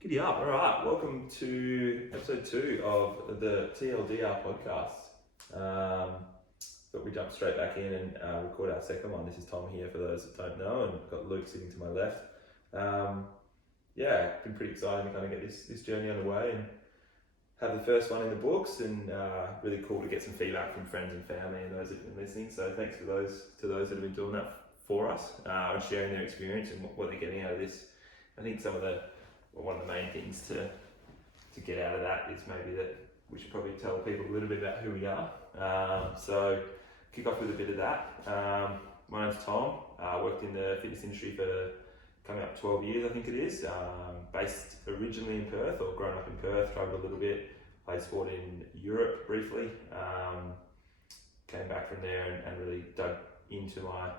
Giddy up. All right. Welcome to episode 2 of the TLDR podcast. Thought we jump straight back in and record our second one. This is Tom here for those that don't know, and I've got Luke sitting to my left. Been pretty exciting to kind of get this journey underway and have the first one in the books, and really cool to get some feedback from friends and family and those that have been listening. So thanks to those that have been doing that for us and sharing their experience and what they're getting out of this. I think one of the main things to get out of that is maybe that we should probably tell people a little bit about who we are. So kick off with a bit of that. My name's Tom. I worked in the fitness industry for coming up 12 years, I think it is. Based originally in Perth, or grown up in Perth, travelled a little bit, played sport in Europe briefly. Came back from there and really dug into my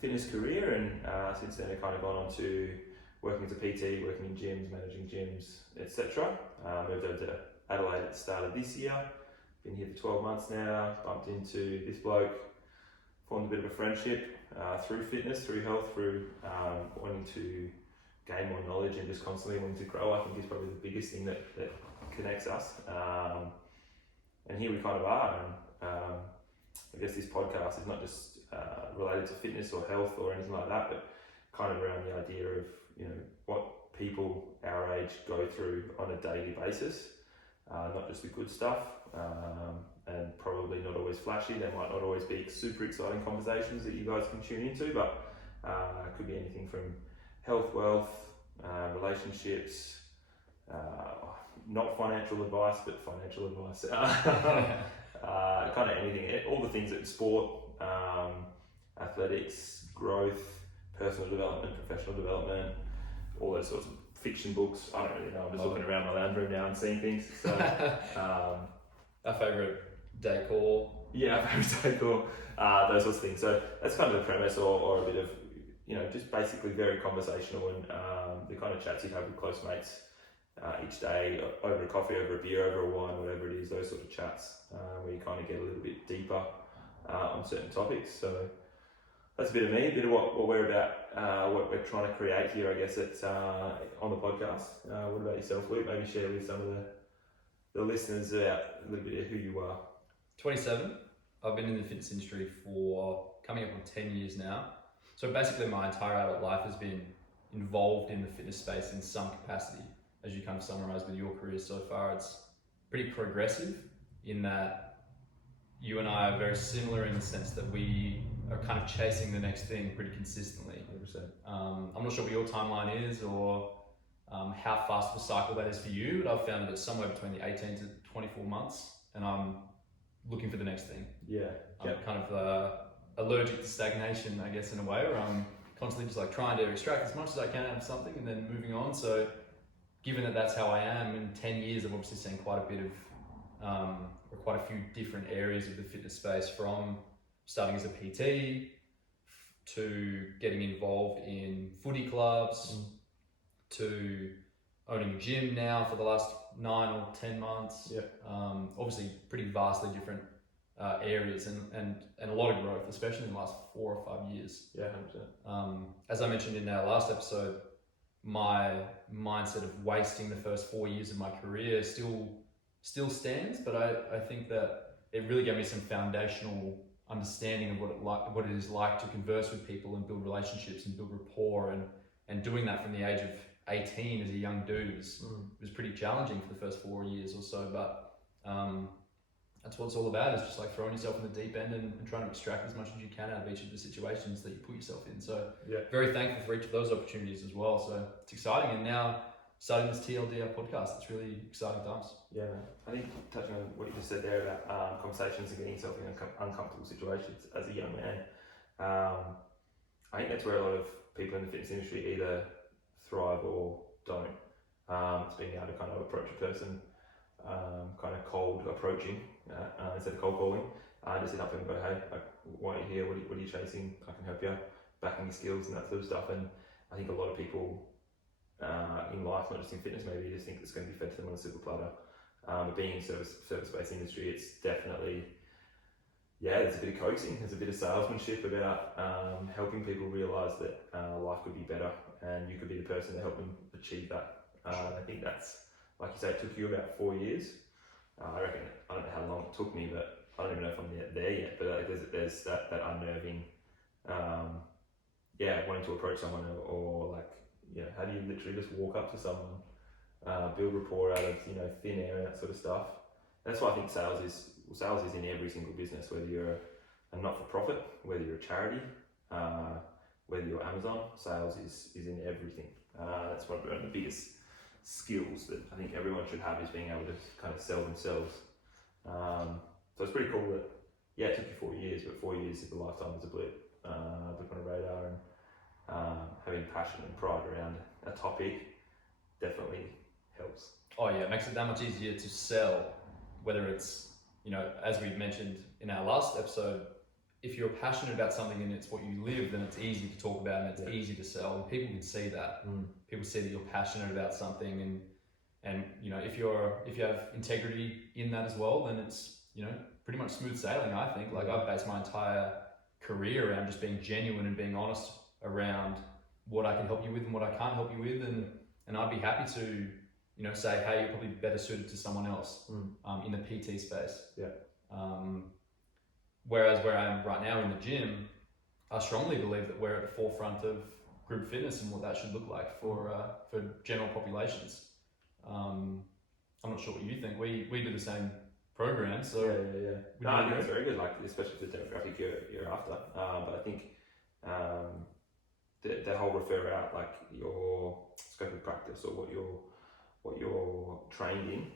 fitness career, and since then I've kind of gone on to working as a PT, working in gyms, managing gyms, etc. Moved over to Adelaide at the start of this year. Been here for 12 months now. Bumped into this bloke, formed a bit of a friendship through fitness, through health, through wanting to gain more knowledge and just constantly wanting to grow. I think is probably the biggest thing that connects us. And here we kind of are. And I guess this podcast is not just related to fitness or health or anything like that, but kind of around the idea of what people our age go through on a daily basis, not just the good stuff, and probably not always flashy. There might not always be super exciting conversations that you guys can tune into, but it could be anything from health, wealth, relationships, not financial advice, but financial advice, kind of anything, all the things that sport, athletics, growth, personal development, professional development, all those sorts of fiction books. I don't really know. I'm just looking around my lounge room now and seeing things. So, our favourite decor. Yeah, favourite decor. Those sorts of things. So that's kind of the premise, or a bit of, just basically very conversational, and the kind of chats you have with close mates each day, over a coffee, over a beer, over a wine, whatever it is. Those sort of chats where you kind of get a little bit deeper on certain topics. So that's a bit of me, a bit of what we're about, what we're trying to create here, I guess, on the podcast. What about yourself, Luke? Maybe share with some of the listeners about a little bit of who you are. 27. I've been in the fitness industry for coming up on 10 years now. So basically my entire adult life has been involved in the fitness space in some capacity. As you kind of summarise with your career so far, it's pretty progressive in that you and I are very similar in the sense that we are kind of chasing the next thing pretty consistently. 100%. I'm not sure what your timeline is or how fast of a cycle that is for you, but I've found that it's somewhere between the 18 to 24 months, and I'm looking for the next thing. Yeah. I'm kind of allergic to stagnation, I guess, in a way, where I'm constantly just like trying to extract as much as I can out of something and then moving on. So given that that's how I am, in 10 years I've obviously seen quite a bit of, or quite a few different areas of the fitness space, from starting as a PT to getting involved in footy clubs to owning a gym now for the last 9 or 10 months. Yeah. Obviously pretty vastly different areas and a lot of growth, especially in the last 4 or 5 years. Yeah, 100%. As I mentioned in our last episode, my mindset of wasting the first 4 years of my career still stands, but I think that it really gave me some foundational understanding of what it is like to converse with people and build relationships and build rapport, and doing that from the age of 18 as a young dude was pretty challenging for the first 4 years or so, but that's what it's all about, is just like throwing yourself in the deep end and trying to extract as much as you can out of each of the situations that you put yourself in. So very thankful for each of those opportunities as well. So it's exciting, and now starting this TLDR podcast, it's really exciting times. Yeah, I think touching on what you just said there about conversations and getting yourself in uncomfortable situations as a young man, I think that's where a lot of people in the fitness industry either thrive or don't. It's being able to kind of approach a person, kind of cold approaching instead of cold calling. Just sit up and go, hey, why are you here? What are you chasing? I can help you. Backing your skills and that sort of stuff. And I think a lot of people in life, not just in fitness, maybe just think it's going to be fed to them on a silver platter. But being in service-based industry, it's definitely, there's a bit of coaxing, there's a bit of salesmanship about helping people realise that life could be better, and you could be the person to help them achieve that. I think that's, like you say, it took you about 4 years. I reckon, I don't know how long it took me, but I don't even know if I'm there yet. But like, there's that unnerving, wanting to approach someone, or like, how do you literally just walk up to someone, build rapport out of thin air and that sort of stuff. And that's why I think sales is in every single business, whether you're a not-for-profit, whether you're a charity, whether you're Amazon. Sales is in everything. That's one of the biggest skills that I think everyone should have, is being able to kind of sell themselves. So it's pretty cool that, it took you 4 years, but 4 years is a lifetime as a blip on a radar, and having passion and pride around a topic definitely helps. Oh yeah, it makes it that much easier to sell, whether it's, as we mentioned in our last episode, if you're passionate about something and it's what you live, then it's easy to talk about and it's easy to sell, and people can see that. People see that you're passionate about something, and if you have integrity in that as well, then it's pretty much smooth sailing, I think. Like, I've based my entire career around just being genuine and being honest around what I can help you with and what I can't help you with, and I'd be happy to say, hey, you're probably better suited to someone else in the PT space. Whereas where I am right now in the gym, I strongly believe that we're at the forefront of group fitness and what that should look like for general populations. I'm not sure what you think. We do the same program, so No, I think it's very good, like especially for the demographic you're after. But I think the whole refer out, like your scope of practice or what you're trained in,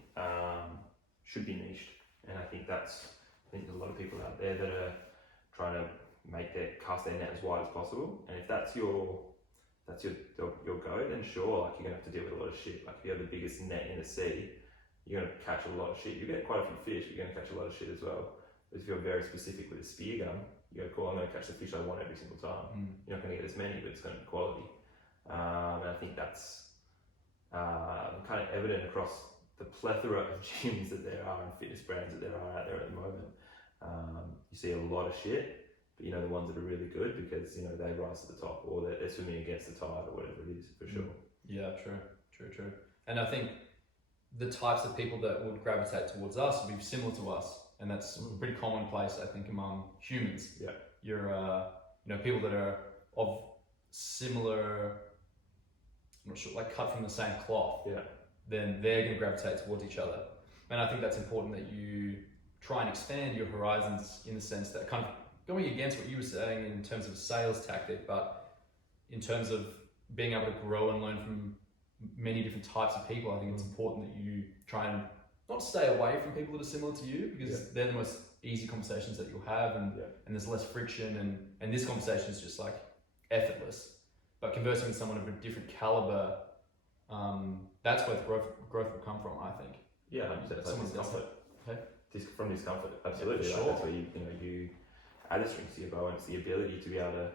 should be niched, and I think there's a lot of people out there that are trying to cast their net as wide as possible, and if that's your go, then sure, like, you're gonna have to deal with a lot of shit. Like, if you have the biggest net in the sea, you're gonna catch a lot of shit. You get quite a few fish, but you're gonna catch a lot of shit as well. But if you're very specific with a spear gun, you go, cool, I'm gonna catch the fish I want every single time. You're not gonna get as many, but it's gonna be quality. And I think that's kind of evident across the plethora of gyms that there are and fitness brands that there are out there at the moment. You see a lot of shit, but the ones that are really good, because they rise to the top, or they're swimming against the tide, or whatever it is, for sure. Yeah, true. And I think the types of people that would gravitate towards us would be similar to us, and that's pretty commonplace, I think, among humans. Yeah, you're people that are of similar, I'm not sure, like cut from the same cloth. Yeah, then they're going to gravitate towards each other. And I think that's important, that you try and expand your horizons, in the sense that, kind of going against what you were saying in terms of a sales tactic, but in terms of being able to grow and learn from many different types of people. I think it's important that you try and not stay away from people that are similar to you, because they're the most easy conversations that you'll have, and there's less friction, and this conversation is just like effortless. But conversing with someone of a different caliber, that's where the growth will come from, I think. Yeah, 100%. Someone's discomfort. Okay. From discomfort, absolutely. Yeah, like, sure. that's where you add a string to your bow, and it's the ability to be able to.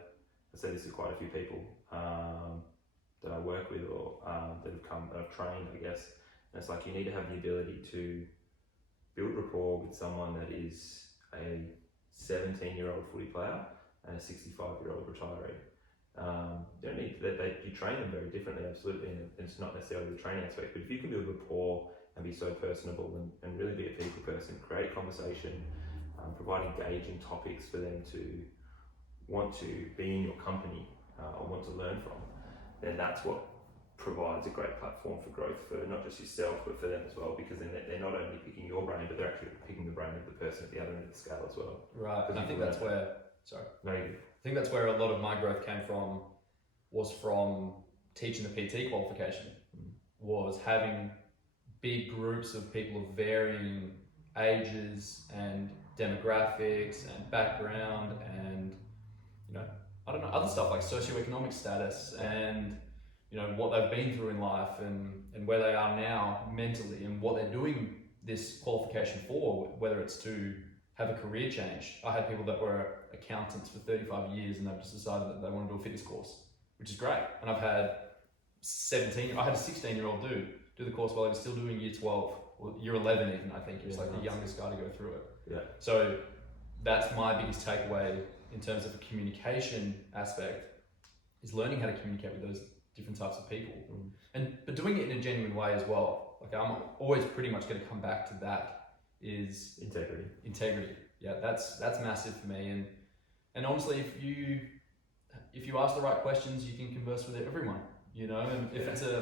I say this to quite a few people that I work with, or that I've trained, I guess. And it's like, you need to have the ability to build rapport with someone that is a 17-year-old footy player and a 65-year-old retiree. You don't need that. You train them very differently, absolutely, and it's not necessarily the training aspect. But if you can build rapport and be so personable, and really be a people person, create conversation, provide engaging topics for them to want to be in your company or want to learn from, then that's what provides a great platform for growth for not just yourself, but for them as well, because then they're not only picking your brain, but they're actually picking the brain of the person at the other end of the scale as well. Right, and I think that's where, maybe. I think that's where a lot of my growth came from, was from teaching the PT qualification, was having big groups of people of varying ages and demographics and background, and I don't know, other stuff like socioeconomic status, and what they've been through in life, and where they are now mentally, and what they're doing this qualification for, whether it's to have a career change. I had people that were accountants for 35 years, and they've just decided that they want to do a fitness course, which is great. And I've had a 16-year-old dude do the course while he was still doing year 12, or year 11 even, I think. He was the youngest guy to go through it. Yeah. So that's my biggest takeaway in terms of the communication aspect, is learning how to communicate with those different types of people, Mm. but doing it in a genuine way as well. Like I'm always pretty much going to come back to that is integrity. Yeah, that's massive for me. And honestly, if you ask the right questions, you can converse with everyone. You know, and if it's a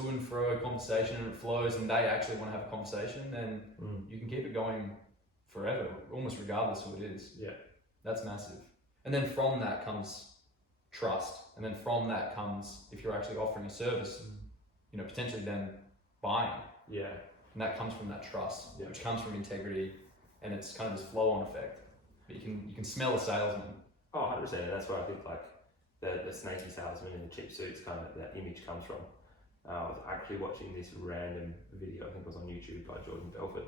to and fro conversation and it flows, and they actually want to have a conversation, then you can keep it going forever, almost regardless who it is. Yeah, that's massive. And then from that comes trust, and then from that comes, if you're actually offering a service, you know, potentially then buying. Yeah, and that comes from that trust, which comes from integrity, and it's kind of this flow-on effect. But you can smell a salesman. Oh, 100%. And that's where I think like the snaky salesman in the cheap suits kind of that image comes from. I was actually watching this random video, I think it was on YouTube by Jordan Belfort,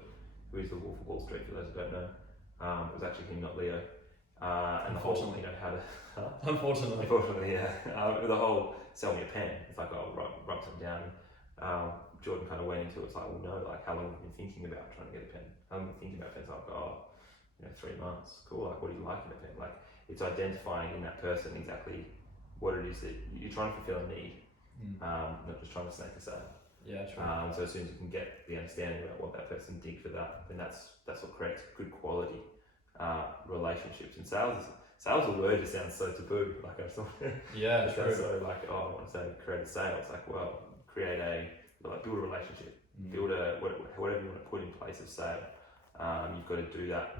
who is the Wolf of Wall Street for those who don't know. It was actually him, not Leo. And the whole, you know, how to... Unfortunately, yeah. The whole sell me a pen. It's like, oh, write something down. Jordan kind of went into it. It's like, well, no, like how long have you been thinking about trying to get a pen? How long have you been thinking about pens? Like, oh, you know, 3 months. Cool. Like, what do you like in a pen? Like, it's identifying in that person exactly what it is that you're trying to fulfill a need, not just trying to snake a sale. Yeah, true. So as soon as you can get the understanding about what that person did for that, then that's what creates good quality relationships. And sales a word just sounds so taboo. Like I thought, yeah, it true. sounds so like, oh, I want to say create a sale. It's like, well, build a relationship, build whatever you want to put in place of sale. You've got to do that.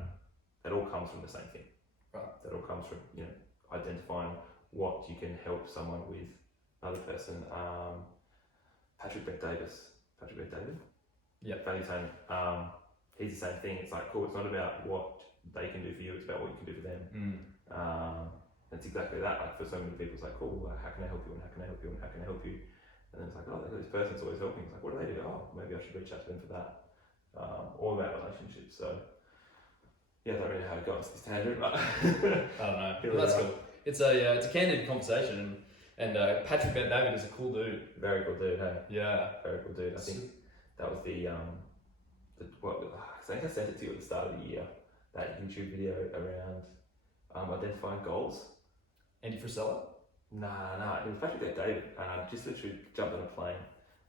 That all comes from the same thing. Right. That all comes from, you know, identifying what you can help someone with. Another person, Patrick Bet-David. Yeah. Value Tainment. He's the same thing. It's like, cool. It's not about what they can do for you. It's about what you can do for them. It's exactly that. Like for so many people, it's like, cool. How can I help you? And how can I help you? And how can I help you? And then it's like, oh, this person's always helping. It's like, what do they do? Oh, maybe I should reach out to them for that. All about relationships. So. Yeah, I don't really know how to go into this tangent, but I don't know. Well, that's cool. It's a candid conversation, and Patrick Bet-David is a cool dude. Very cool dude, hey? Yeah. Very cool dude. I think that was I think I sent it to you at the start of the year, that YouTube video around identifying goals. Andy Frisella? Nah, it was Patrick Bet-David, and I just literally jumped on a plane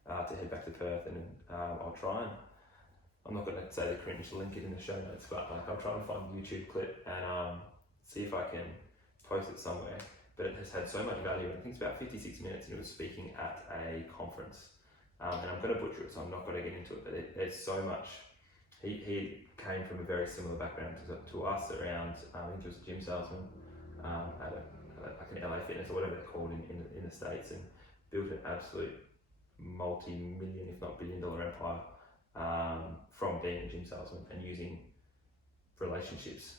to head back to Perth, and I'll try and, I'm not going to say the cringe, link it in the show notes, but like I'll try and find a YouTube clip and see if I can post it somewhere. But it has had so much value. I think it's about 56 minutes, and it was speaking at a conference. And I'm going to butcher it, so I'm not going to get into it. But there's so much. He came from a very similar background to us around. I think he was a gym salesman at like an LA Fitness or whatever they're called in the States, and built an absolute multi-million, if not billion-dollar empire. From being a gym salesman and using relationships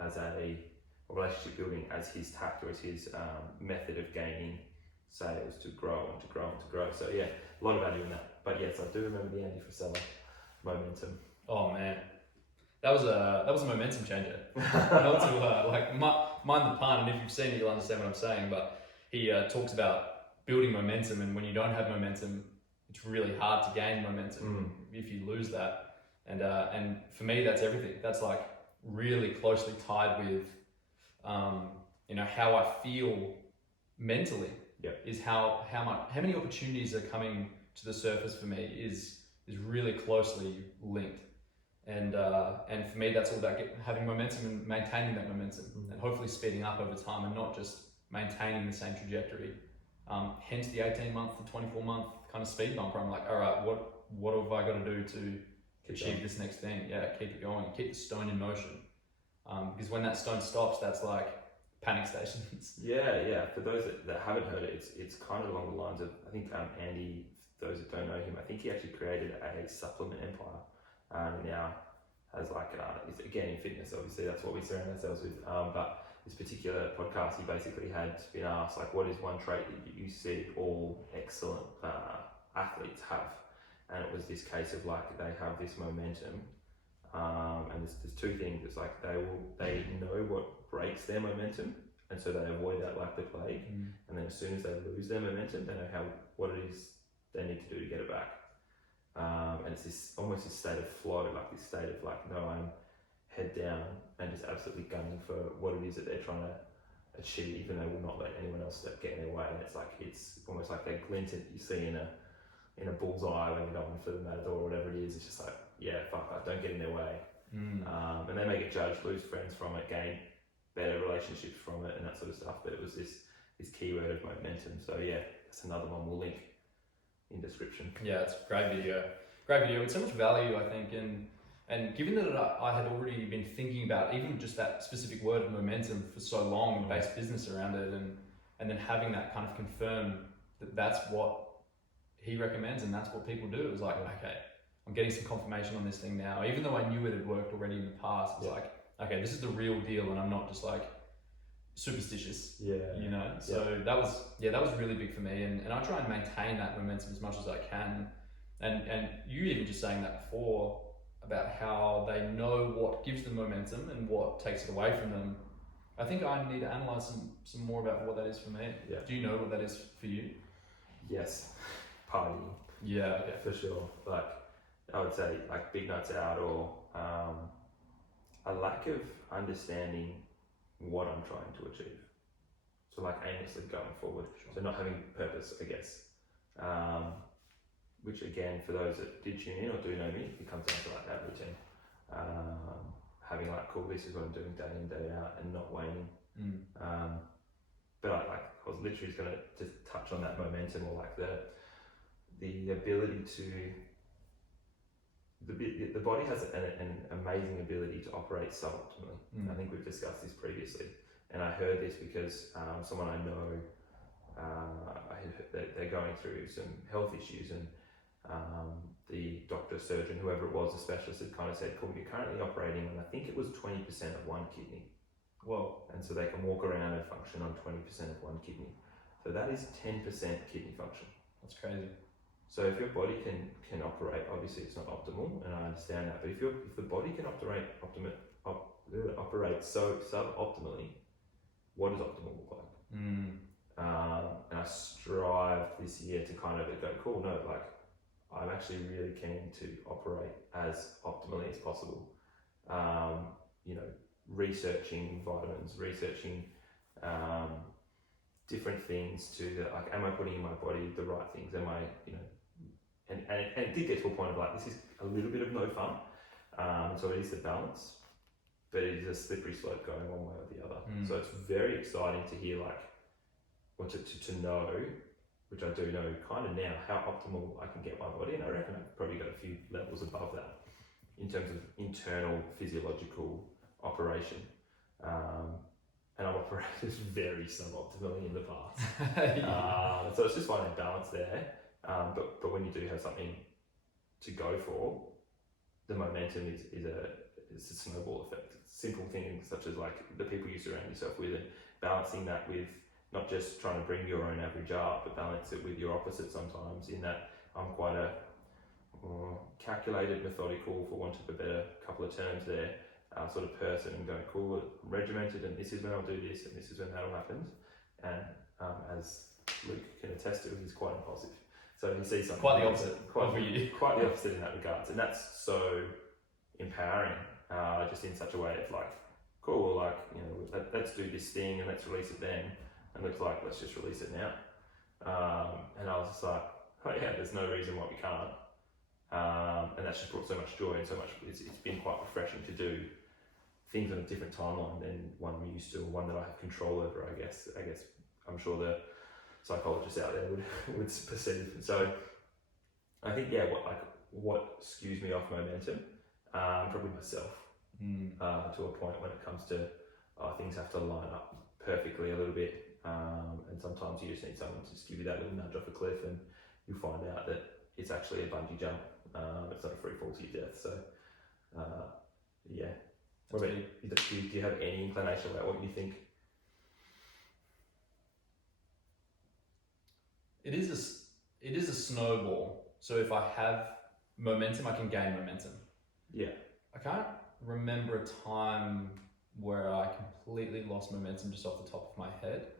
as a relationship building as his tact or as his method of gaining sales to grow and to grow and to grow. So yeah, a lot of value in that. But yes, I do remember the Andy Frisella momentum. Oh man, that was a momentum changer. Not to mind the pun, and if you've seen it, you'll understand what I'm saying. But he talks about building momentum, and when you don't have momentum, it's really hard to gain momentum if you lose that. And for me, that's everything. That's like really closely tied with, you know, how I feel mentally. Yep. Is how many opportunities are coming to the surface for me is really closely linked. And for me, that's all about having momentum and maintaining that momentum, and hopefully speeding up over time and not just maintaining the same trajectory. Hence the 18-month to 24-month kind of speed bump where I'm like, all right, what have I got to do to achieve this next thing? Yeah, keep it going, keep the stone in motion. Because when that stone stops, that's like panic stations. Yeah. For those that haven't heard it, it's kind of along the lines of, I think Andy, for those that don't know him, I think he actually created a supplement empire. Now has like, again in fitness, obviously that's what we surround ourselves with. But this particular podcast, he basically had been asked, like, what is one trait that you see all excellent athletes have? And it was this case of like, they have this momentum, and there's two things. It's like they know what breaks their momentum, and so they avoid that like the plague. And then as soon as they lose their momentum, they know what it is they need to do to get it back. And it's this almost this state of flow, like this state of like, no, I'm head down and just absolutely gunning for what it is that they're trying to achieve, and they will not let anyone else get in their way. way, and it's almost like that glint that you see in a bullseye when you're going for the matador or whatever it is. It's just like, yeah, fuck, like, don't get in their way. And they may get judged, lose friends from it, gain better relationships from it, and that sort of stuff. But it was this keyword of momentum. So yeah, that's another one we'll link in description. Yeah, it's a great video. Great video with so much value, I think, and given that I had already been thinking about even just that specific word of momentum for so long and based business around it, and then having that kind of confirm that that's what he recommends and that's what people do. It was like, okay, I'm getting some confirmation on this thing now. Even though I knew it had worked already in the past, it's like, okay, this is the real deal, and I'm not just like superstitious. You know. So that was really big for me, and I try and maintain that momentum as much as I can. And you even just saying that before about how they know what gives them momentum and what takes it away from them. I think I need to analyze some more about what that is for me. Yeah. Do you know what that is for you? Yes, partying. Yeah, for sure. Like, I would say like big nights out, or a lack of understanding what I'm trying to achieve. So like aimlessly going forward. So not having purpose, I guess. Which again, for those that did tune in or do know me, it comes down to like that routine. Having like, cool, this is what I'm doing day in, day out, and not waning. But I was literally just gonna just touch on that momentum, or like the ability to, the body has an amazing ability to operate suboptimally. I think we've discussed this previously, and I heard this because someone I know, I had heard that they're going through some health issues, and the doctor, surgeon, whoever it was, the specialist, had kind of said, cool, you're currently operating on, I think it was 20% of one kidney. Whoa. And so they can walk around and function on 20% of one kidney. So that is 10% kidney function. That's crazy. So if your body can operate, obviously it's not optimal, and I understand that, but if the body can operate so suboptimally, what does optimal look like? And I strive this year to kind of go, cool, no, like, I'm actually really keen to operate as optimally as possible. Researching vitamins, researching different things to the, like, am I putting in my body the right things? Am I, and it did get to a point of like, this is a little bit of no fun. So it is the balance, but it is a slippery slope going one way or the other. So it's very exciting to hear, like, or to know, which I do know kind of now, how optimal I can get my body. And I reckon I've probably got a few levels above that in terms of internal physiological operation. And I've operated very suboptimally in the past. So it's just finding balance there. But when you do have something to go for, the momentum is a snowball effect. Simple things such as like the people you surround yourself with, and balancing that with not just trying to bring your own average up, but balance it with your opposite sometimes, in that I'm quite a calculated, methodical, for want of a better couple of terms there, sort of person, and going, cool, regimented, and this is when I'll do this, and this is when that'll happen. And as Luke can attest to, he's quite impulsive. So he sees something quite the opposite, quite the opposite in that regards, and that's so empowering. Just in such a way of like, cool, like, let's do this thing and let's release it then. And Luke's like, let's just release it now. And I was just like, oh yeah, there's no reason why we can't. And that's just brought so much joy, and so much. It's been quite refreshing to do things on a different timeline than one I'm used to, or one that I have control over. I guess I'm sure the psychologists out there would perceive. So I think, yeah, what skews me off momentum, probably myself, to a point when it comes to things have to line up perfectly a little bit, and sometimes you just need someone to just give you that little nudge off a cliff, and you'll find out that it's actually a bungee jump. It's not a free fall to your death. So yeah. What about you? Do you have any inclination about what you think? It is a snowball. So if I have momentum, I can gain momentum. Yeah. I can't remember a time where I completely lost momentum just off the top of my head.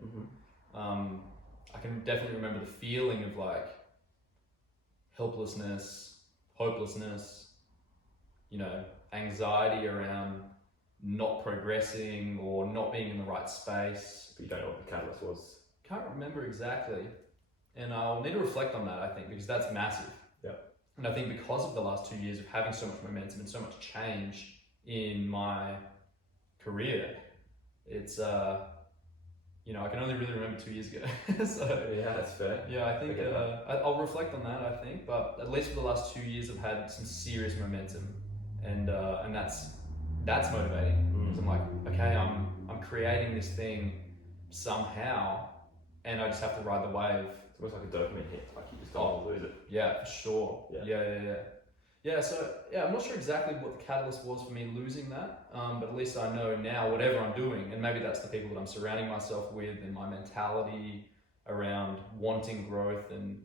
I can definitely remember the feeling of like helplessness, hopelessness, anxiety around not progressing or not being in the right space. But you don't know what the catalyst was. can't remember exactly, and I'll need to reflect on that. I think because that's massive. Yeah. And I think because of the last 2 years of having so much momentum and so much change in my career, it's I can only really remember 2 years ago. So Yeah, that's fair. yeah, I think I'll reflect on that. I think, but at least for the last 2 years, I've had some serious momentum, and that's motivating. Because I'm like, okay, I'm creating this thing somehow, and I just have to ride the wave. It's almost like a dopamine hit, like you just don't lose it. Yeah, for sure. Yeah. Yeah, so I'm not sure exactly what the catalyst was for me losing that, but at least I know now whatever I'm doing, and maybe that's the people that I'm surrounding myself with, and my mentality around wanting growth and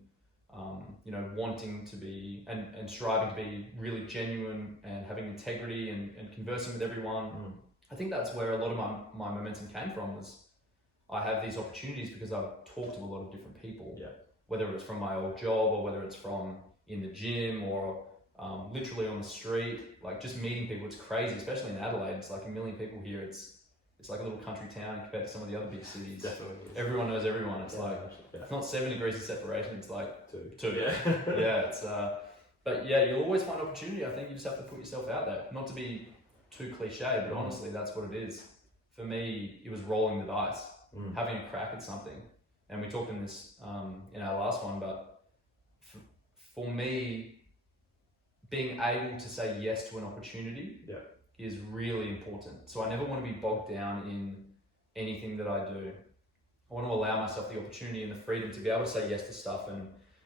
wanting to be and striving to be really genuine and having integrity and conversing with everyone. I think that's where a lot of my momentum came from. Was I have these opportunities because I've talked to a lot of different people, whether it's from my old job or whether it's from in the gym or literally on the street, like just meeting people. It's crazy, especially in Adelaide. It's like 1 million people here. It's like a little country town compared to some of the other big cities. Definitely. Everyone knows everyone. It's it's not 7 degrees of separation. It's like two. Yeah. Yeah. It's but yeah, you'll always find opportunity. I think you just have to put yourself out there. Not to be too cliche, but honestly, that's what it is. For me, it was rolling the dice, having a crack at something. And we talked in this in our last one, but for me, being able to say yes to an opportunity is really important. So I never want to be bogged down in anything that I do. I want to allow myself the opportunity and the freedom to be able to say yes to stuff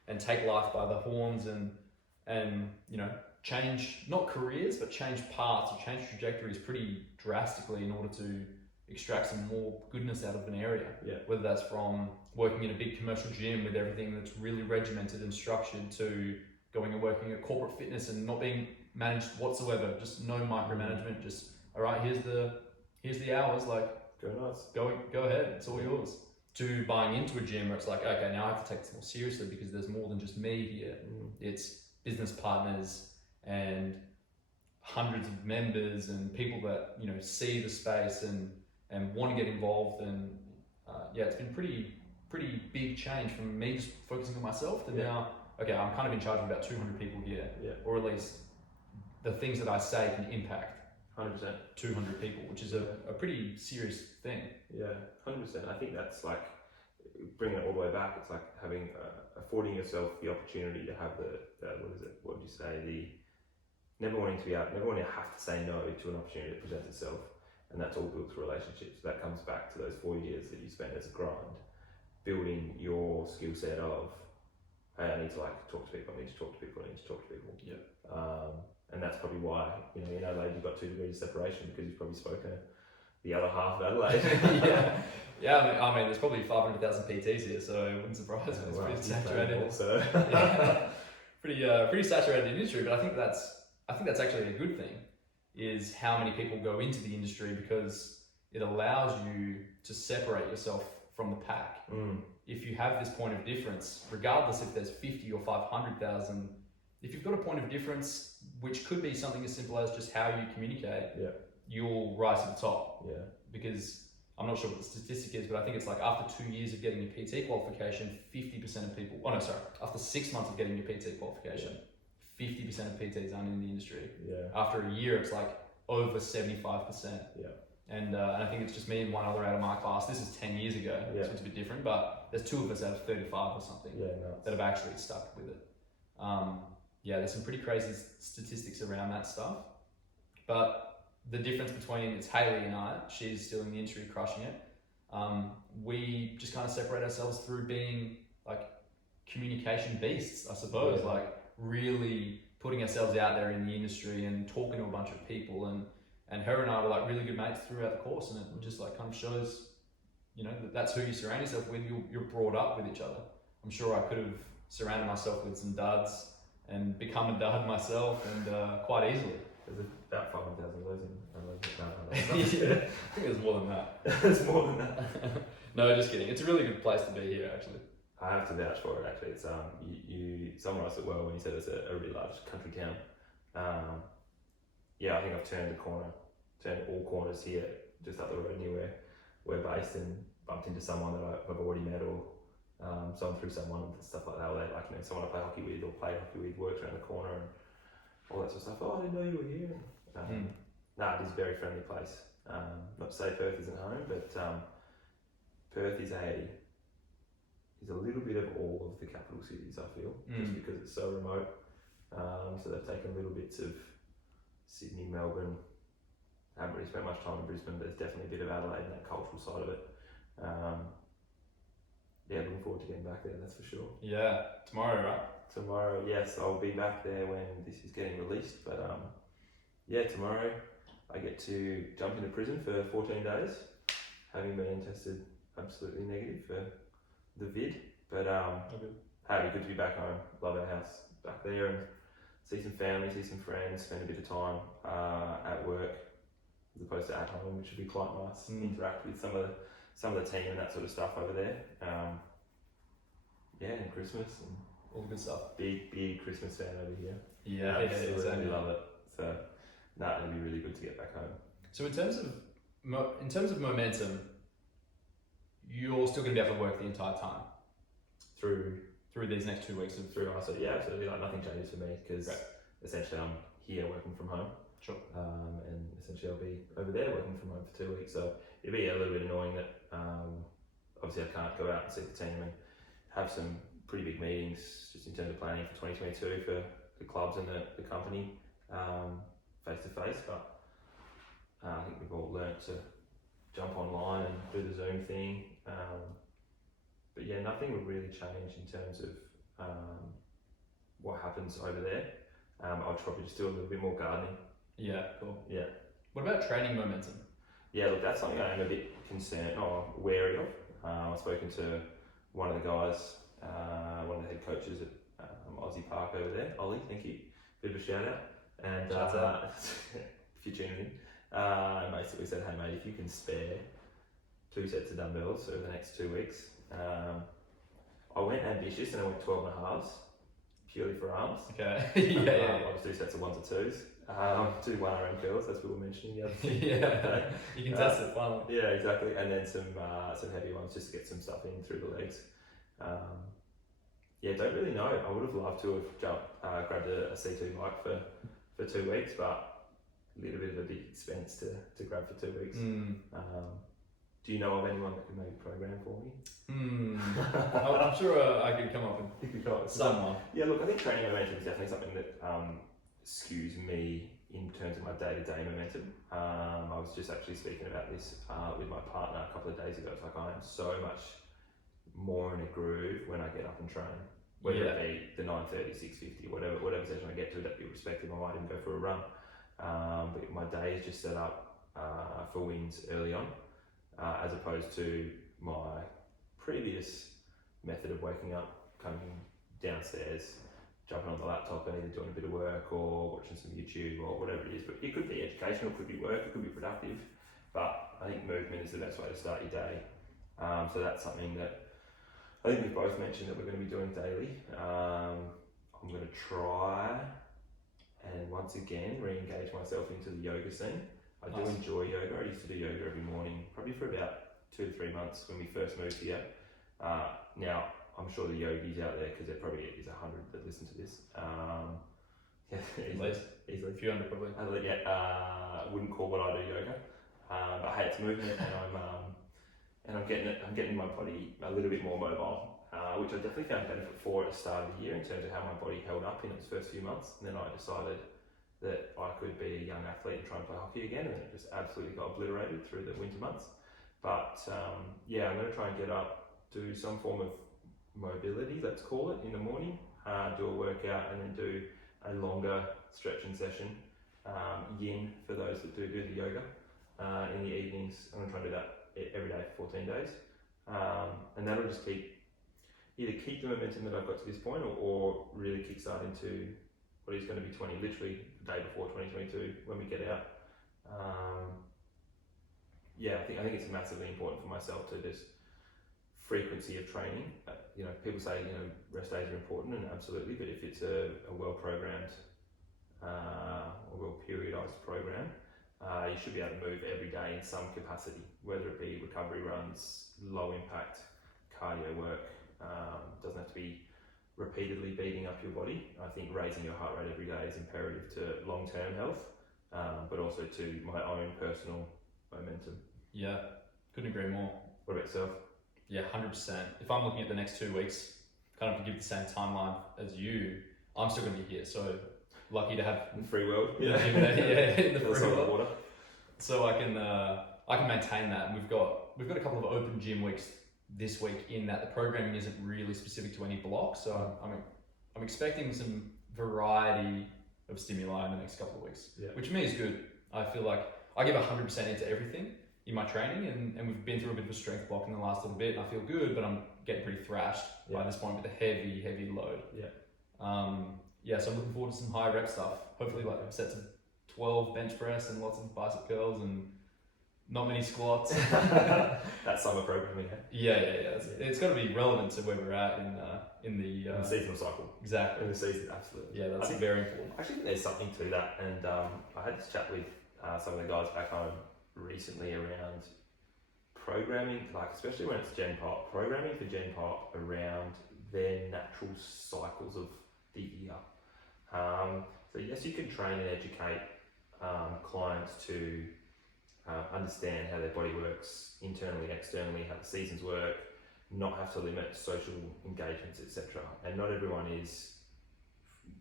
and take life by the horns and change, not careers, but change paths or change trajectories pretty drastically in order to extract some more goodness out of an area. Yeah. Whether that's from working in a big commercial gym with everything that's really regimented and structured to going and working at corporate fitness and not being managed whatsoever, just no micromanagement, just all right, here's the hours, like go ahead, it's all yours. To buying into a gym where it's like, okay, now I have to take this more seriously because there's more than just me here. It's business partners and hundreds of members and people that see the space and want to get involved, and it's been pretty big change from me just focusing on myself to now, okay, I'm kind of in charge of about 200 people here, or at least the things that I say can impact 100%. 200 people, which is a pretty serious thing. Yeah, 100%. I think that's like bringing it all the way back. It's like having affording yourself the opportunity to have what would you say, the never wanting to have to say no to an opportunity that presents itself, and that's all built through relationships. That comes back to those 4 years that you spent as a grind, building your skill set of, hey, I need to talk to people. I need to talk to people. Yeah. And that's probably why in Adelaide you've got 2 degrees of separation, because you've probably spoken the other half of Adelaide. Yeah. I mean, there's probably 500,000 PTs here, so it wouldn't surprise me. It's pretty saturated. Also. Pretty saturated industry, but I think that's actually a good thing. Is how many people go into the industry, because it allows you to separate yourself from the pack. If you have this point of difference, regardless if there's 50 or 500,000, if you've got a point of difference, which could be something as simple as just how you communicate, you'll rise to the top. Yeah. Because I'm not sure what the statistic is, but I think it's like after 2 years of getting your PT qualification, 50% of people, after 6 months of getting your PT qualification, 50% of PTs aren't in the industry. Yeah. After a year, it's like over 75%. Yeah. And I think it's just me and one other out of my class. This is 10 years ago, so it's a bit different, but there's 2 of us out of 35 or something that have actually stuck with it. There's some pretty crazy statistics around that stuff. But the difference between, it's Hayley and I, she's still in the industry crushing it. We just kind of separate ourselves through being like communication beasts, I suppose, like really putting ourselves out there in the industry and talking to a bunch of people, and her and I were like really good mates throughout the course, and it just like kind of shows, that's who you surround yourself with. You're brought up with each other. I'm sure I could have surrounded myself with some duds and become a dud myself, and quite easily. There's about 500,000 of those in I think there's more than that. There's more than that. No, just kidding. It's a really good place to be here, actually. I have to vouch for it, actually. It's you summarised it well when you said it's a really large country town. I think I've turned all corners here, just up the road near where we're based, and bumped into someone that I've already met, or someone through someone and stuff like that, or they like, you know, someone I play hockey with or played hockey with works around the corner and all that sort of stuff. Oh, I didn't know you were here. It is a very friendly place. Not to say Perth isn't home, but Perth is a little bit of all of the capital cities, I feel, just because it's so remote. So they've taken little bits of Sydney, Melbourne. Haven't really spent much time in Brisbane, but there's definitely a bit of Adelaide and that cultural side of it. Looking forward to getting back there, that's for sure. Yeah, tomorrow, right? Tomorrow, yes, I'll be back there when this is getting released. But tomorrow I get to jump into prison for 14 days, having been tested absolutely negative for the vid. But it'd be good to be back home. Love our house back there and see some family, see some friends, spend a bit of time at work as opposed to at home, which would be quite nice. Interact with some of the team and that sort of stuff over there. And Christmas and all the good stuff. Big Christmas fan over here. Yeah, absolutely exactly. Love it. So, it'd be really good to get back home. So in terms of momentum, you're still going to be able to work the entire time through these next 2 weeks of so yeah, absolutely. Like nothing changes for me because essentially I'm here working from home. Sure. And essentially I'll be over there working from home for 2 weeks. So it'd be a little bit annoying that obviously I can't go out and see the team and have some pretty big meetings just in terms of planning for 2022 for the clubs and the company face to face. But I think we've all learnt to jump online and do the Zoom thing. But yeah, nothing would really change in terms of what happens over there. I'll probably just do a little bit more gardening. Yeah, cool. Yeah. What about training momentum? Yeah, look, that's something I am a bit concerned or wary of. I've spoken to one of the guys, one of the head coaches at Aussie Park over there, Ollie, thank you. Bit of a shout out. And if you're tuning in, basically said, hey mate, if you can spare 2 sets of dumbbells over the next 2 weeks. I went ambitious and I went 12 and a halves, purely for arms. Okay. I just do sets of 1s or 2s. Do 1 RM curls, as we were mentioning the other thing. Yeah, you can test it finally. Yeah, exactly. And then some heavy ones just to get some stuff in through the legs. Don't really know. I would have loved to have grabbed a C2 bike for 2 weeks, but a little bit of a big expense to grab for 2 weeks. Do you know of anyone that could maybe program for me? I'm sure I could come up with someone. Yeah, look, I think training momentum is definitely something that skews me in terms of my day-to-day momentum. I was just actually speaking about this with my partner a couple of days ago. It's like I am so much more in a groove when I get up and train. Whether it be the 9:30, 6:50, whatever session I get to, irrespective, I might even go for a run. But my day is just set up for wins early on. As opposed to my previous method of waking up, coming downstairs, jumping on the laptop and either doing a bit of work or watching some YouTube or whatever it is. But it could be educational, it could be work, it could be productive. But I think movement is the best way to start your day. So that's something that I think we've both mentioned that we're going to be doing daily. I'm going to try and once again re-engage myself into the yoga scene. I do enjoy yoga. I used to do yoga every morning, probably for about 2 to 3 months when we first moved here. Now, I'm sure the yogis out there, because there probably is 100 that listen to this. Easily. A few hundred probably. Wouldn't call what I do yoga. But hey, it's movement and I'm getting my body a little bit more mobile, which I definitely found benefit for at the start of the year in terms of how my body held up in its first few months. And then I decided that I could be a young athlete and try and play hockey again, and then it just absolutely got obliterated through the winter months. But I'm going to try and get up, do some form of mobility, let's call it, in the morning, do a workout, and then do a longer stretching session, yin for those that do the yoga, in the evenings. I'm going to try and do that every day for 14 days. And that'll just either keep the momentum that I've got to this point or really kickstart into what is going to be literally the day before 2022 when we get out. I think it's massively important for myself to just frequency of training. People say rest days are important, and absolutely, but if it's a well programmed or well periodized program, you should be able to move every day in some capacity, whether it be recovery runs, low impact cardio work. Doesn't have to be repeatedly beating up your body. I think raising your heart rate every day is imperative to long-term health, but also to my own personal momentum. Yeah, couldn't agree more. What about yourself? Yeah, 100%. If I'm looking at the next 2 weeks, kind of to give the same timeline as you, I'm still going to be here. So lucky to have In the free world? in the Other free side of the world. water. So I can maintain that. And we've got a couple of open gym weeks this week in that the programming isn't really specific to any block. So I'm expecting some variety of stimuli in the next couple of weeks, which to me is good. I feel like I give 100% into everything in my training, and we've been through a bit of a strength block in the last little bit, and I feel good, but I'm getting pretty thrashed by this point with a heavy load. So I'm looking forward to some high rep stuff. Hopefully like sets of 12 bench press and lots of bicep curls and not many squats. That summer programming. It's got to be relevant to where we're at in the seasonal cycle. Exactly. In the season, absolutely. Yeah, that's very important. I actually think there's something to that, and I had this chat with some of the guys back home recently around programming, like especially when it's Gen Pop, programming for Gen Pop around their natural cycles of the year. So yes, you can train and educate clients to understand how their body works internally, externally, how the seasons work, not have to limit social engagements, etc. And not everyone is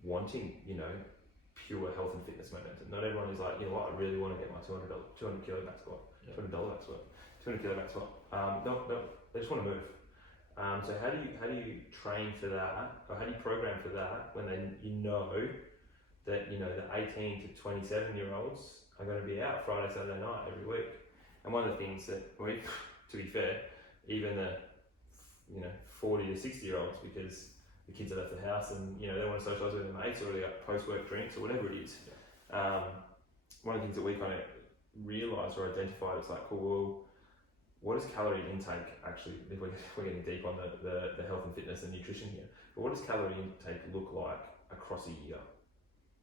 wanting, pure health and fitness momentum. Not everyone is like, you know what, I really want to get my 200 kilo back squat, $200 back squat, 200 kilo back squat. No, they just want to move. So how do you train for that, or how do you program for that when then you know that the 18 to 27 year olds are going to be out Friday, Saturday night every week? And one of the things that to be fair, even the 40 to 60 year olds, because the kids are left the house and they want to socialise with their mates, or they got post-work drinks or whatever it is. One of the things that we kind of realised or identified is like, cool, well, what does calorie intake actually, if we're getting deep on the health and fitness and nutrition here, but what does calorie intake look like across a year?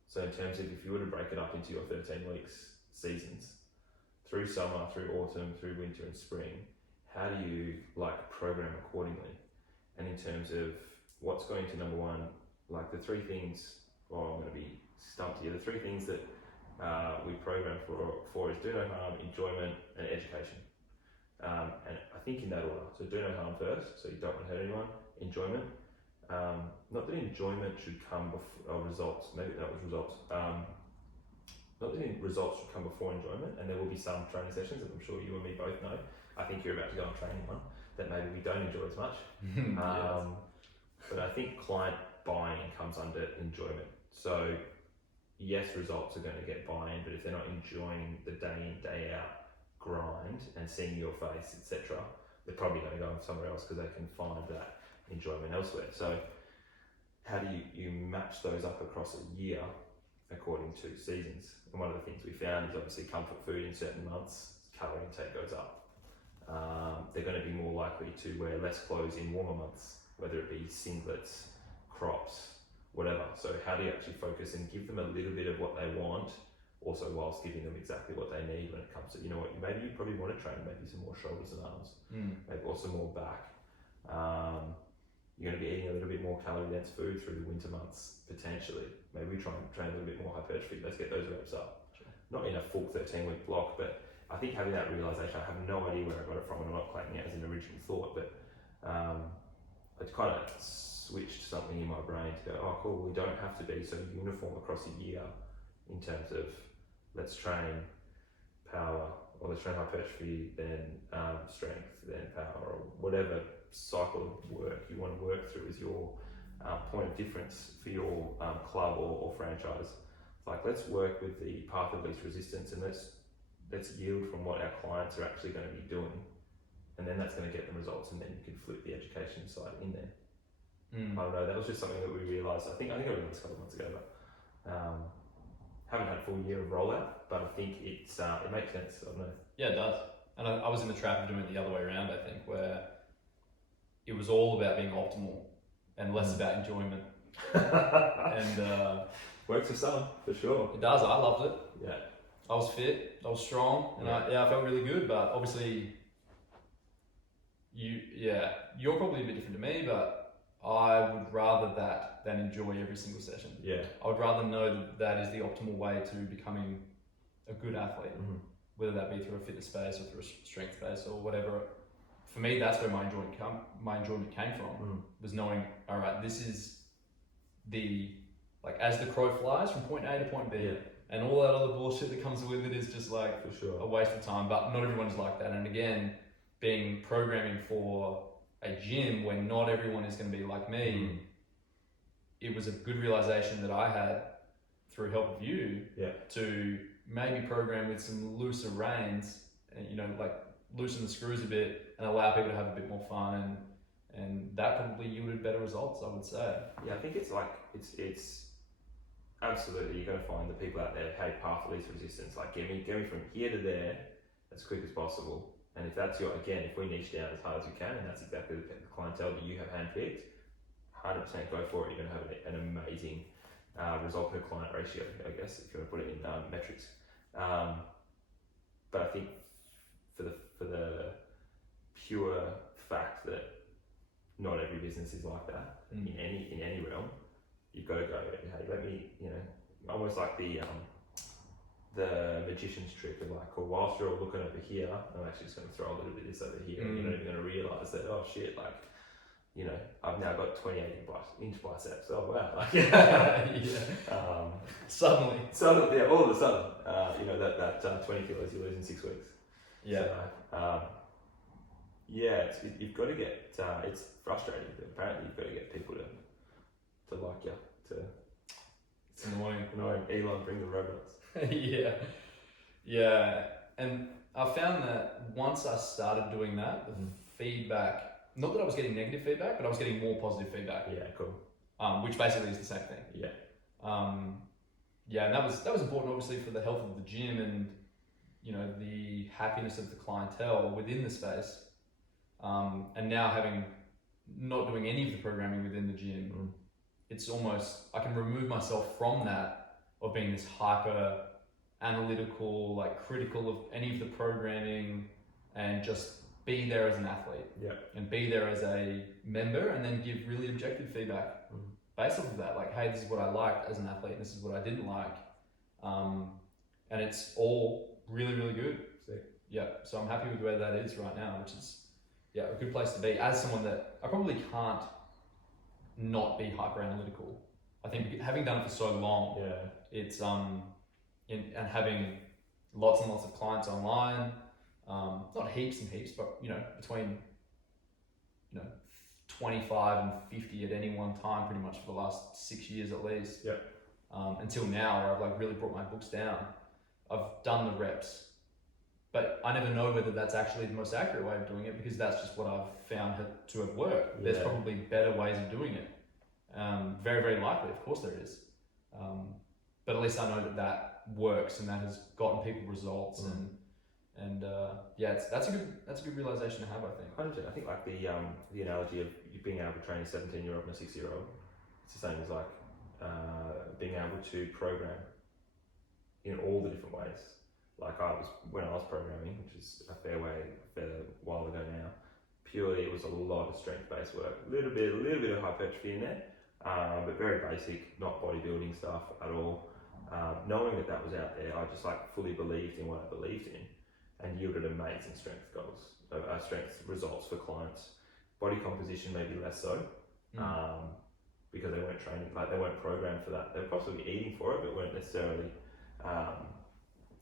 So in terms of if you were to break it up into your 13 weeks seasons, through summer, through autumn, through winter and spring, how do you program accordingly? And in terms of what's going to, number one, the three things, I'm going to be stumped here, the three things that we program for is do no harm, enjoyment and education. And I think in that order. So do no harm first, so you don't want to hurt anyone. Enjoyment. Not that enjoyment should come before results. Maybe that was results. Not that results should come before enjoyment, and there will be some training sessions that I'm sure you and me both know. I think you're about to go on training one that maybe we don't enjoy as much. But I think client buy-in comes under enjoyment. So yes, results are going to get buy-in, but if they're not enjoying the day in, day out grind and seeing your face, etc., they're probably going to go somewhere else because they can find that enjoyment elsewhere. So how do you match those up across a year according to seasons? And one of the things we found is obviously comfort food in certain months, calorie intake goes up. They're going to be more likely to wear less clothes in warmer months, whether it be singlets, crops, whatever. So how do you actually focus and give them a little bit of what they want, also whilst giving them exactly what they need when it comes to, maybe you probably want to train maybe some more shoulders and arms, maybe also more back. You're going to be eating a little bit more calorie dense food through the winter months, potentially. Maybe we try and train a little bit more hypertrophy. Let's get those reps up. Sure. Not in a full 13-week block, but I think having that realisation, I have no idea where I got it from, and I'm not claiming it as an original thought, but it's kind of switched something in my brain to go, oh cool, we don't have to be so uniform across a year in terms of let's train power, or let's train hypertrophy, then strength, then power, or whatever cycle of work you want to work through as your point of difference for your club or franchise. It's like, let's work with the path of least resistance, and let's yield from what our clients are actually going to be doing, and then that's going to get them results, and then you can flip the education side in there. I don't know, that was just something that we realised, I think I realised a couple of months ago, but haven't had a full year of rollout, but I think it makes sense. I don't know. Yeah, it does. And I was in the trap of doing it the other way around, I think, where it was all about being optimal and less about enjoyment. And works for some, for sure. It does. I loved it. Yeah. I was fit, I was strong, and I felt really good. But obviously, you're probably a bit different to me, but I would rather that than enjoy every single session. Yeah. I would rather know that that is the optimal way to becoming a good athlete, whether that be through a fitness space or through a strength space or whatever. For me, that's where my enjoyment came from. Was knowing, all right, this is the, like, as the crow flies from point A to point B, and all that other bullshit that comes with it is just like For sure. a waste of time. But not everyone's like that. And again, being programming for a gym where not everyone is going to be like me, it was a good realization that I had through help of you to maybe program with some looser reins and, you know, like loosen the screws a bit and allow people to have a bit more fun, and that probably yielded better results, I would say. Yeah, I think it's like, it's absolutely, you're going to find the people out there, hey, path of least resistance, like get me from here to there as quick as possible. And if that's your, again, if we niche down as hard as we can, and that's exactly the clientele that you have handpicked, 100% go for it. You're going to have an amazing result per client ratio, I guess, if you want to put it in metrics. But I think for the pure fact that not every business is like that in any realm, you've got to go, hey, let me, you know, almost like the magician's trick of like, well, whilst you're all looking over here, I'm actually just going to throw a little bit of this over here, and you're not even going to realise that, oh shit, like, you know, I've now got 28-inch biceps. Oh wow! Like, Suddenly, yeah, all of a sudden, you know, that 20 kilos you lose in 6 weeks. Yeah. So, you've got to get. It's frustrating, but apparently you've got to get people to like you. It's annoying. Elon, bring the robots. Yeah, and I found that once I started doing that, the feedback. Not that I was getting negative feedback, but I was getting more positive feedback. Yeah, cool. Which basically is the same thing. Yeah. And that was important, obviously, for the health of the gym and, you know, the happiness of the clientele within the space. And now not doing any of the programming within the gym, it's almost, I can remove myself from that of being this hyper analytical, like critical of any of the programming, and just be there as an athlete and be there as a member, and then give really objective feedback based off of that. Like, hey, this is what I liked as an athlete, and this is what I didn't like. And it's all really, really good. Sick. Yeah. So I'm happy with where that is right now, which is, a good place to be as someone that I probably can't not be hyper analytical. I think having done it for so long, it's, and having lots and lots of clients online, not heaps and heaps, but, you know, between, 25 and 50 at any one time, pretty much for the last 6 years at least. Until now, where I've like really brought my books down. I've done the reps, but I never know whether that's actually the most accurate way of doing it, because that's just what I've found to have worked. There's probably better ways of doing it. Very, very likely, of course there is. But at least I know that works, and that has gotten people results, and that's a good realization to have, I think. 100%. I think like the analogy of you being able to train a 17-year-old and a 6-year-old, it's the same as like being able to program in all the different ways. Like when I was programming, which is a fair while ago now, purely it was a lot of strength-based work, a little bit of hypertrophy in there, but very basic, not bodybuilding stuff at all. Knowing that was out there, I just like fully believed in what I believed in, and yielded amazing strength results for clients. Body composition maybe less so, because they weren't training, like they weren't programmed for that. They were possibly eating for it, but weren't necessarily.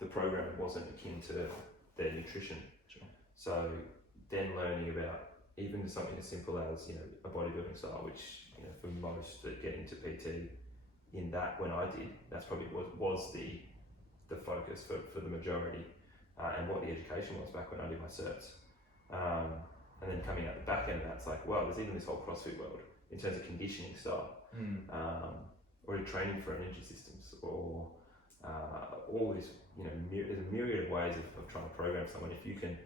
The program wasn't akin to their nutrition. Sure. So then learning about even something as simple as, you know, a bodybuilding style, which, you know, for most that get into PT, in that when I did, that's probably was the focus for the majority, and what the education was back when I did my certs. And then coming out the back end of that, it's like, well, there's even this whole CrossFit world in terms of conditioning style, or training for energy systems, or all this, you know, there's a myriad of ways of trying to program someone. If you can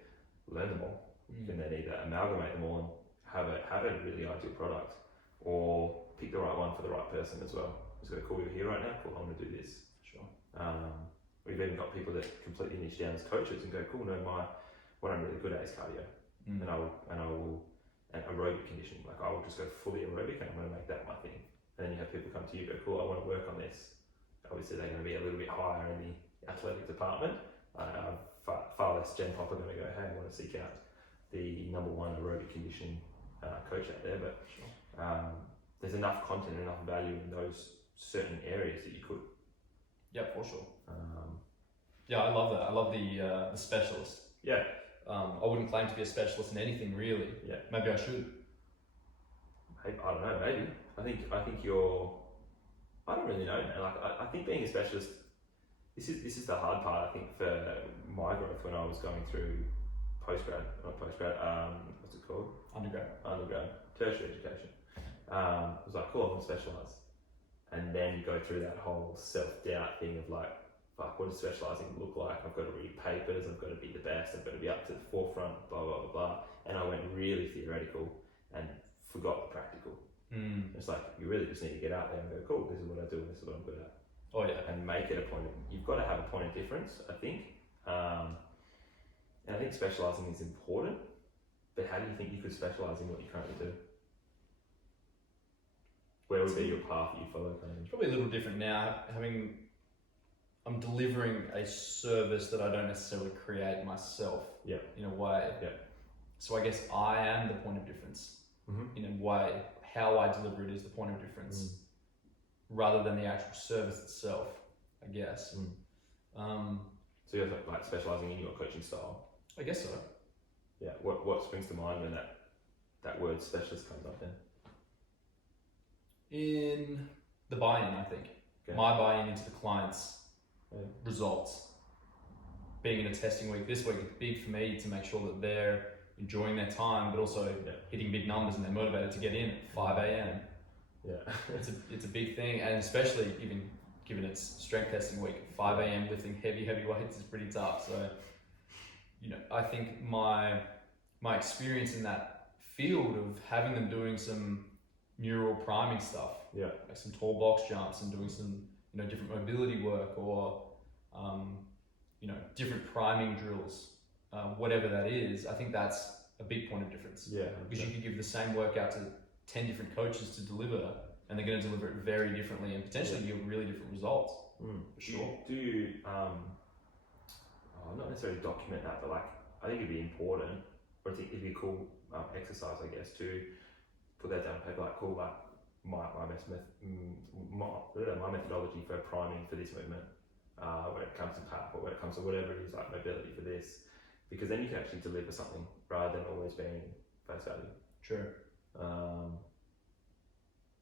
learn them all, you can then either amalgamate them all and have a really ideal product, or pick the right one for the right person as well. It's got a cool, you're here right now, cool, I'm going to do this. Sure. We've even got people that completely niche down as coaches and go, cool, no, what I'm really good at is cardio, and I will and aerobic conditioning. Like I will just go fully aerobic and I'm going to make that my thing. And then you have people come to you and go, cool, I want to work on this. Obviously they're going to be a little bit higher in the athletic department. Far less Gen Pop are going to go, hey, I want to seek out the number one aerobic conditioning coach out there. But there's enough content, enough value in those certain areas that you could. Yeah, for sure. Yeah, I love that. I love the specialist. Yeah. I wouldn't claim to be a specialist in anything really. Yeah. Maybe I should. I don't know. Maybe. I think you're. I don't really know. Like I think being a specialist. This is the hard part. I think for my growth when I was going through not postgrad. What's it called? Undergrad. Tertiary education. I was like, cool, I'm gonna specialise. And then you go through that whole self-doubt thing of like, fuck, what does specialising look like? I've got to read papers, I've got to be the best, I've got to be up to the forefront, blah, blah, blah, blah. And I went really theoretical and forgot the practical. It's like, you really just need to get out there and go, cool, this is what I do, this is what I'm good at. Oh yeah. And make it a point of, you've got to have a point of difference, I think. And I think specialising is important, but how do you think you could specialise in what you currently do? Where would be your path that you follow? It's probably a little different now. I'm delivering a service that I don't necessarily create myself. Yeah. In a way. Yeah. So I guess I am the point of difference. In a way, how I deliver it is the point of difference, rather than the actual service itself, I guess. So you're like specialising in your coaching style. I guess so. Yeah. What springs to mind when that word specialist comes up then? In the buy-in, I think. Okay. My buy-in into the client's results. Being in a testing week this week, it's big for me to make sure that they're enjoying their time, but also hitting big numbers and they're motivated to get in at 5 a.m. Yeah. it's a big thing, and especially even given it's strength testing week, 5 a.m. lifting heavy weights is pretty tough. So, I think my experience in that field of having them doing some neural priming stuff, like some tall box jumps and doing some different mobility work or different priming drills, whatever that is. I think that's a big point of difference. Yeah, because you could give the same workout to 10 different coaches to deliver, and they're going to deliver it very differently and potentially yield really different results. For sure. Do you not necessarily document that, but like I think it'd be important, or I think it'd be a cool exercise, I guess, to put that down on paper, like cool, like my methodology for priming for this movement, when it comes to PAP or when it comes to whatever it is, like mobility for this, because then you can actually deliver something rather than always being face value. True. And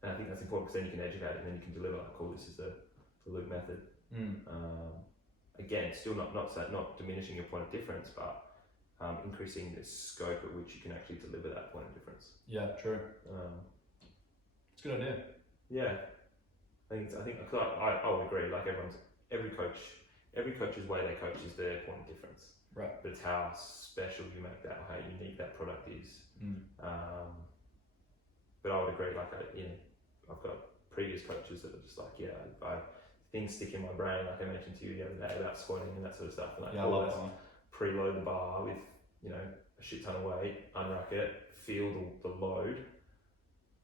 I think that's important because then you can educate and then you can deliver like, cool, this is the Luke method. Again, still not diminishing your point of difference, but increasing the scope at which you can actually deliver that point of difference. Yeah, true. It's a good idea. Yeah, I would agree. Like every coach's way they coach is their point of difference. Right. But it's how special you make that, or how unique that product is. But I would agree. Like I've got previous coaches that are just like, things stick in my brain. Like I mentioned to you the other day about squatting and that sort of stuff. And like, I love that one. Preload the bar with a shit ton of weight, unrack it, feel the load,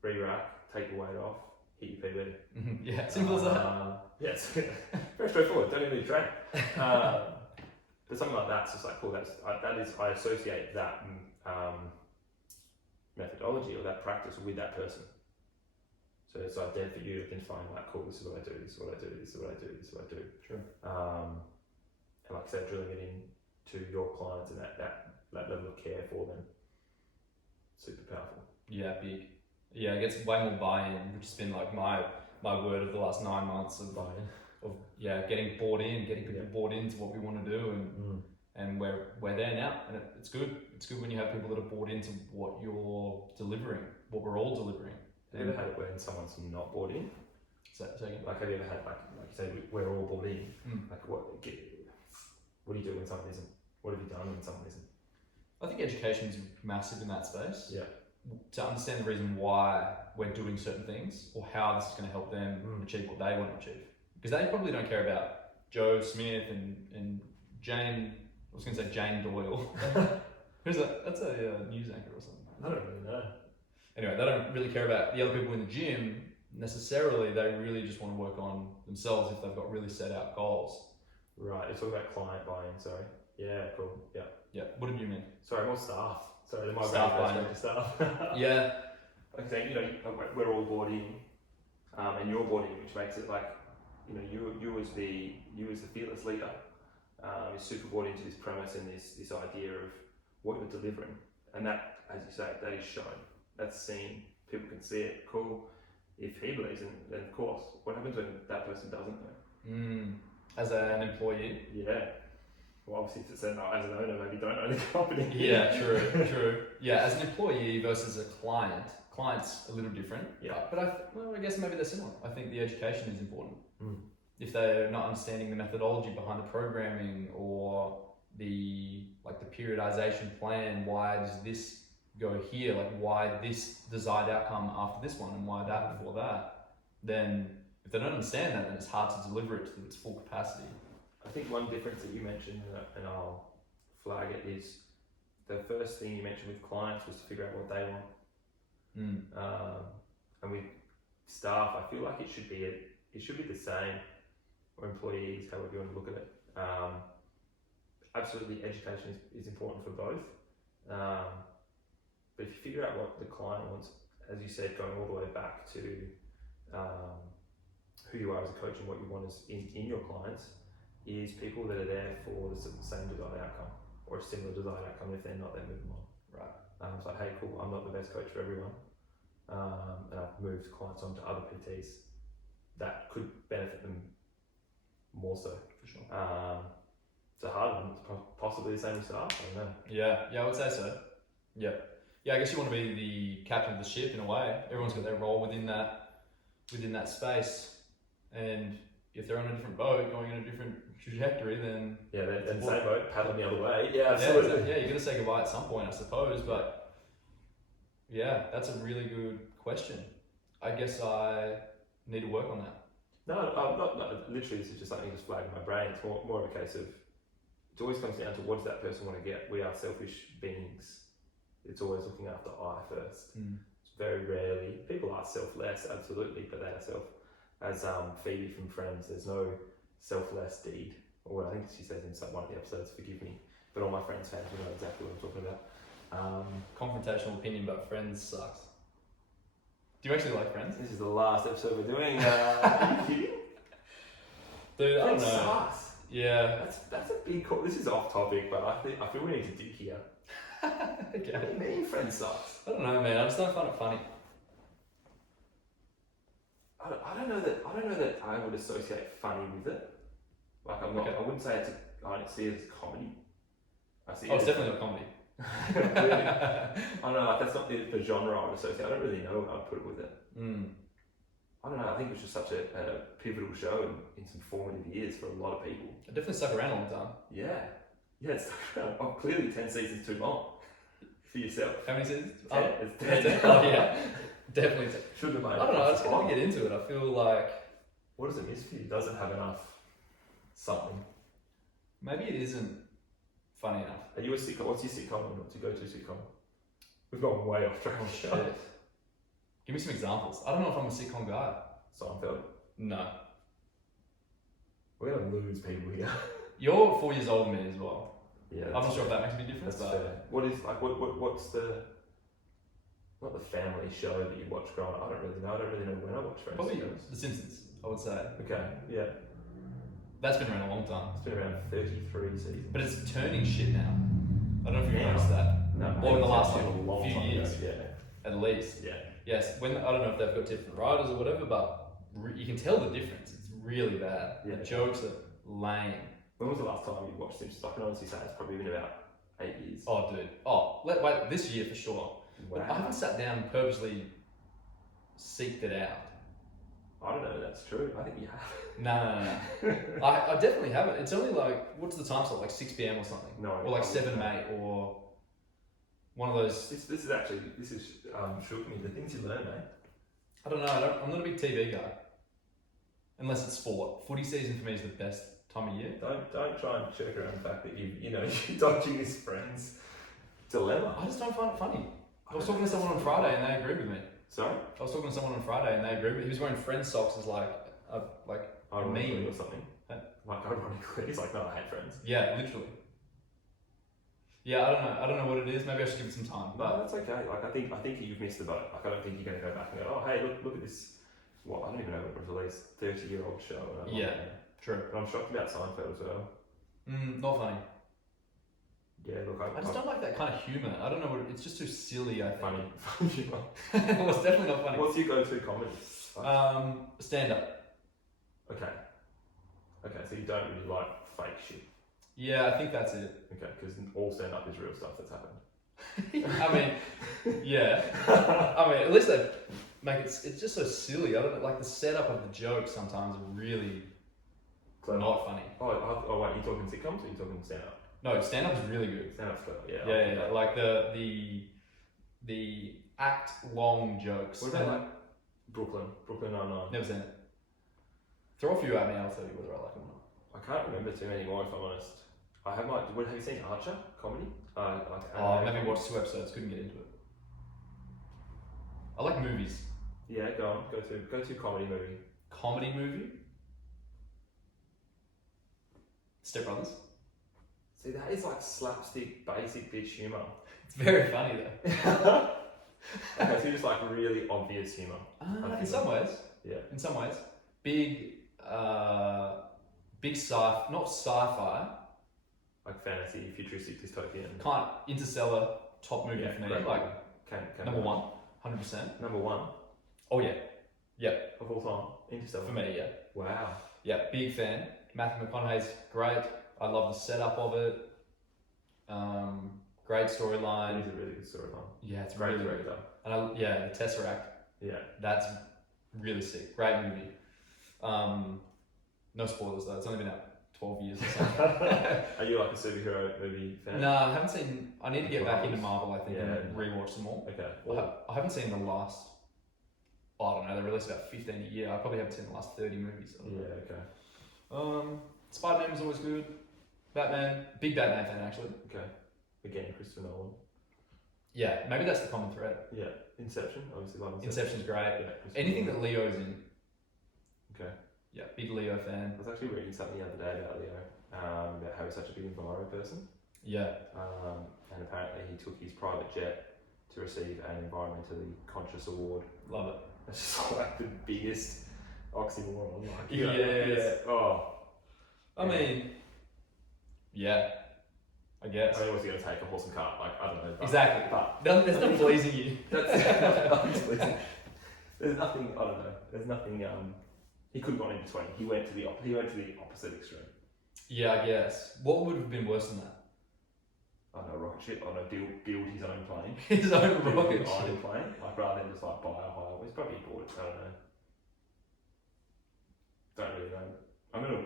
re-rack, take the weight off, hit your PB. Yeah, simple as that. Yeah, it's very straightforward. Don't even need to train. But something like that's just like cool. I associate that methodology or that practice with that person. So it's like there for you identifying like, cool, this is what I do, this is what I do, this is what I do, this is what I do. Sure. And like I said, drilling it into your clients and that level of care for them. Super powerful. Yeah, big. Yeah, it gets way more buy-in, which has been like my word of the last 9 months of buy-in. Getting bought in, getting people bought into what we want to do, and we're there now, and it's good. It's good when you have people that are bought into what you're delivering, what we're all delivering. Have you ever had it when someone's not bought in? Second. Like have you ever had like you say we're all bought in? Like what do you do when someone isn't? What have you done when someone isn't? I think education is massive in that space. Yeah. To understand the reason why we're doing certain things or how this is going to help them achieve what they want to achieve. Because they probably don't care about Joe Smith and Jane. I was going to say Jane Doyle. Who's that? That's a news anchor or something. I don't really know. Anyway, they don't really care about the other people in the gym necessarily. They really just want to work on themselves if they've got really set out goals. Right, you're talking about client buy-in, sorry. Yeah, cool. Yeah. Yeah. What did you mean? Sorry, more staff. Sorry, my Staff brain buy-in. goes to staff. Yeah. Like saying, we're all bought in, and you're bought in, which makes it like, you as the fearless leader, is super bought into this premise and this idea of what you're delivering, and that, as you say, that is shown, that's seen, people can see it. Cool. If he believes in it, then of course. What happens when that person doesn't though? As an employee. Yeah. Well, obviously, if it's as an owner, maybe don't own the company. Yeah, true. Yeah, as an employee versus a client's a little different. Yeah. But I guess maybe they're similar. I think the education is important. Mm. If they're not understanding the methodology behind the programming or the periodization plan, why does this go here? Like why this desired outcome after this one and why that before that? Then if they don't understand that, then it's hard to deliver it to its full capacity. I think one difference that you mentioned, and I'll flag it, is the first thing you mentioned with clients was to figure out what they want. And with staff, I feel like it should be the same, or employees, however you want to look at it. Absolutely, education is important for both. But if you figure out what the client wants, as you said, going all the way back to who you are as a coach and what you want in your clients, is people that are there for the same desired outcome or a similar desired outcome. If they're not, they move them on. Right. It's like, hey, cool, I'm not the best coach for everyone. And I've moved clients on to other PTs that could benefit them more so. For sure. It's a hard one. It's possibly the same with staff. I don't know. Yeah, I would say so. Yeah. I guess you want to be the captain of the ship in a way. Everyone's got their role within that space, and if they're on a different boat, going in a different trajectory, then they're in the same boat, paddling the other way. Yeah, absolutely. Yeah, you're gonna say goodbye at some point, I suppose. But yeah, that's a really good question. I guess I need to work on that. No, not literally. This is just something just flagged in my brain. It's more of a case of, it always comes down to what does that person want to get. We are selfish beings. It's always looking after I first. It's very rarely, people are selfless, absolutely, but they are self. As Phoebe from Friends, there's no selfless deed. Or I think she says in one of the episodes, forgive me, but all my Friends fans will know exactly what I'm talking about. Confrontational opinion, but Friends sucks. Do you actually like Friends? This is the last episode we're doing. Are you kidding? Dude, I don't know. Sucks. Yeah. That's a big call. This is off topic, but I feel we need to dig here. Okay. What do you mean Friends sucks? I don't know, man. I just don't find it funny. I don't know that I would associate funny with it. Like I'm not. Okay. I wouldn't say I don't see it as comedy. I see. It's definitely not comedy. Really? I don't know. That's not the genre I would associate. I don't really know what I'd put with it. I don't know. I think it was just such a pivotal show in some formative years for a lot of people. It definitely stuck around a long time. Yeah, it's stuck around. Oh, clearly 10 seasons too long for yourself. How many seasons? 10. It's 10. Oh yeah, definitely 10. Shouldn't have made. I don't know. I just can't get into it. I feel like. What does it miss for you? Does it have enough something? Maybe it isn't funny enough. Are you a sitcom? What's your sitcom? What's your go-to sitcom? We've gone way off track. Oh shit. Give me some examples. I don't know if I'm a sitcom guy. Seinfeld. No. We're gonna lose people here. You're 4 years older than me as well. Yeah. I'm not sure if that makes a big difference. That's fair. What is like? What's the not the family show that you watch growing up? I don't really know when I watch Friends. Probably The Simpsons, I would say. Okay. Yeah. That's been around a long time. It's been around 33 seasons. But it's turning shit now. I don't know if you've noticed that. No. Well, in the last few years. Yeah. At least. Yeah. Yes. I don't know if they've got different writers or whatever, but you can tell the difference. It's really bad. Yeah. The jokes are lame. When was the last time you watched Simpsons? I can honestly say it's probably been about 8 years. Oh, dude. Oh, wait, this year for sure. Wow. But I haven't sat down and purposely seeked it out. I don't know if that's true. I think you have. No. I definitely haven't. It's only like, what's the time slot? Like 6 p.m. or something? No. Or like 7 8 or one of those. This is shook me. The things you learn, mate. I don't know. I'm not a big TV guy. Unless it's sport. Footy season for me is the best time of year. Don't try and jerk around the fact that you're dodging this friend's dilemma. I just don't find it funny. I was talking to someone on Friday and they agreed with me. Sorry? I was talking to someone on Friday and they agreed with me. He was wearing Friends socks as like a Ironically meme or something. Huh? Like ironically, it's like, no, I hate Friends. Yeah, literally. Yeah, I don't know what it is. Maybe I should give it some time. No, But that's okay. Like I think you've missed the boat. Like I don't think you're going to go back and go, oh hey, look at this. What I don't even know what it was released. 30-year-old show. And I'm Yeah. like, true. But I'm shocked about Seinfeld as well. Not funny. Yeah, look, I just don't like that kind of humour. I don't know what it's just too silly. I think. funny humor. Well, it's definitely not funny. What's your go-to comedy? Stand up. Okay, so you don't really like fake shit. Yeah, I think that's it. Okay, because all stand-up is real stuff that's happened. I mean, yeah. I mean, at least they make it. It's just so silly. I don't know, like the setup of the jokes sometimes are really Clever. not funny. Oh, wait, you talking sitcoms or you talking stand-up? No, stand up is really good. Stand-up's clever, yeah. Yeah. Like the act long jokes. What about like Brooklyn Nine-Nine? Never seen it. Throw a few at me, I'll tell you whether I like them or not. I can't remember too many more if I'm honest. I have have you seen Archer comedy? Maybe watched 2 episodes, couldn't get into it. I like movies. Yeah, go on. Go to comedy movie. Comedy movie? Step Brothers. See, that is like slapstick, basic bitch humour. It's very funny though. Okay, so you're just like really obvious humour. In some ways. Yeah. In some ways. Big not sci-fi. Like fantasy, futuristic, dystopian. Interstellar, top movie for me. Great Like can number 1, 100%. Number 1 Oh yeah. Yeah. of all time. Interstellar. For me, yeah. Wow. Yeah, big fan. Matthew McConaughey's great. I love the setup of it. Great storyline. It is a really good storyline. Yeah, it's Great really good. director. And the Tesseract. Yeah. That's really sick. Great movie. No spoilers though. It's only been out 12 years or something. Are you like a superhero movie fan? No, I haven't seen. I need to get back into Marvel. I think Yeah. and rewatch them all. Okay. I haven't seen the last. I don't know. They release about 15 a year. I probably haven't seen the last 30 movies. Yeah. Okay. Spider-Man was always good. Batman, big Batman fan actually. Okay. Again, Christopher Nolan. Yeah, maybe that's the common thread. Yeah. Inception, obviously love Inception. Inception's great. Yeah. Anything that Leo's in. Okay. Yeah, big Leo fan. I was actually reading something the other day about Leo, about how he's such a big environment person. Yeah. And apparently he took his private jet to receive an environmentally conscious award. Love it. It's just like the biggest oxymoron. Like, Yeah. Oh. I mean, yeah, I guess. I mean, what's he going to take? A horse and cart? Like, I don't know. Exactly. But There's nothing pleasing you. nothing's pleasing. There's nothing, I don't know. There's nothing, he could have gone in between. He went to the opposite extreme. Yeah, I guess. What would have been worse than that? I don't know, rocket ship. I don't know, build his own plane. His own Build rocket his own ship. plane. Like, rather than just like buy a hire. He's probably bought it, I don't know. Don't really know. I'm going to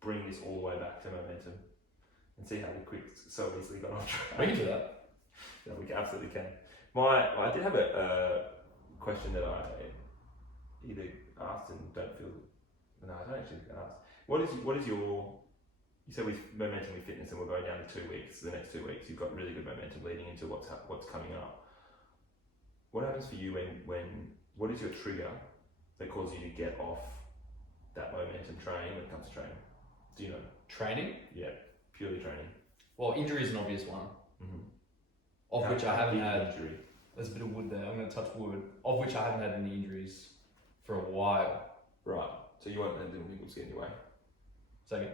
bring this all the way back to momentum and see how quick so easily got off track. We can do that. Yeah, we absolutely can. I did have a question that I either asked and don't feel. No, I don't actually ask. What is your? You said with momentum with fitness, and we're going down to 2 weeks. The next 2 weeks, you've got really good momentum leading into what's coming up. What happens for you when what is your trigger that causes you to get off that momentum train when it comes to training? Do you know? Training? Yeah, purely training. Well, injury is an obvious one. Mm-hmm. Of which I haven't had. Injury. There's a bit of wood there. I'm going to touch wood. Of which I haven't had any injuries for a while. Right. So you won't let the niggles get in your way. Second.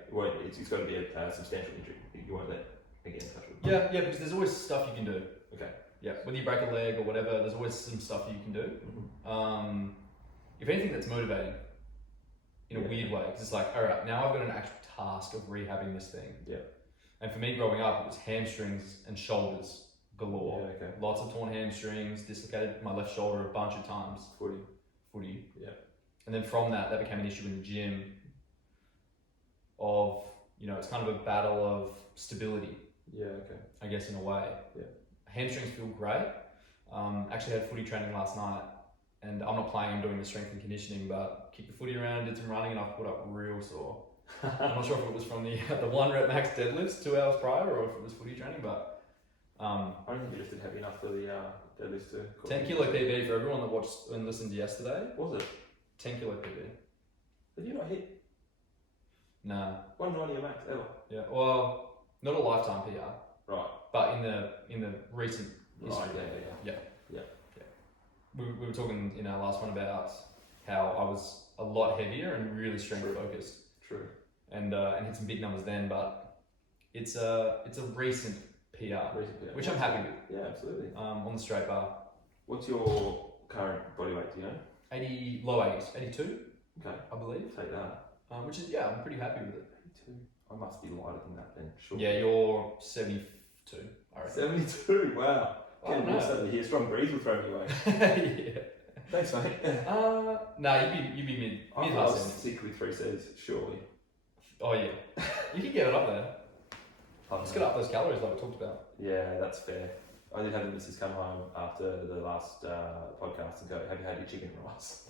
It's got to be a substantial injury. You won't let again touch wood. Yeah, because there's always stuff you can do. Okay. Yeah, whether you break a leg or whatever, there's always some stuff you can do. Mm-hmm. If anything, that's motivating in a weird way, because it's like, all right, now I've got an actual task of rehabbing this thing. Yeah. And for me, growing up, it was hamstrings and shoulders galore. Yeah, okay. Lots of torn hamstrings, dislocated my left shoulder a bunch of times. Footy. Yeah. And then from that became an issue in the gym. It's kind of a battle of stability. Yeah. Okay. I guess in a way. Yeah. Hamstrings feel great. Actually had footy training last night, and I'm not playing. I'm doing the strength and conditioning, but kicked the footy around, did some running, and I put up real sore. I'm not sure if it was from the 1 rep max deadlifts 2 hours prior, or if it was footy training, but I don't think you lifted heavy enough for the deadlifts to. 10 kilo PB for everyone that watched and listened yesterday. Was it? 10 kilo PB. Did you not hit Nah. 190 max ever? Yeah. Well, not a lifetime PR, Right. but in the recent history. Right. Yeah. We were talking in our last one about how I was a lot heavier and really strength focused. True. And hit some big numbers then, but it's a recent PR, which I'm happy with. Yeah, absolutely. On the straight bar. What's your current body weight? Do you know? 80, low 80s, 82. Okay. I believe. Take that. Which is I'm pretty happy with it. 82. I must be lighter than that then. Sure. Yeah, you're 72. I reckon. 72. Wow. I don't know. Suddenly here, strong breeze will throw me away. Yeah. Thanks, mate. Nah, you'd be mid I high was 70s. sick with 3 C's, surely. Oh yeah, you can get it up there. Let's Get up those calories like we talked about. Yeah, that's fair. I did have the missus come home after the last podcast and go, "Have you had your chicken rice?"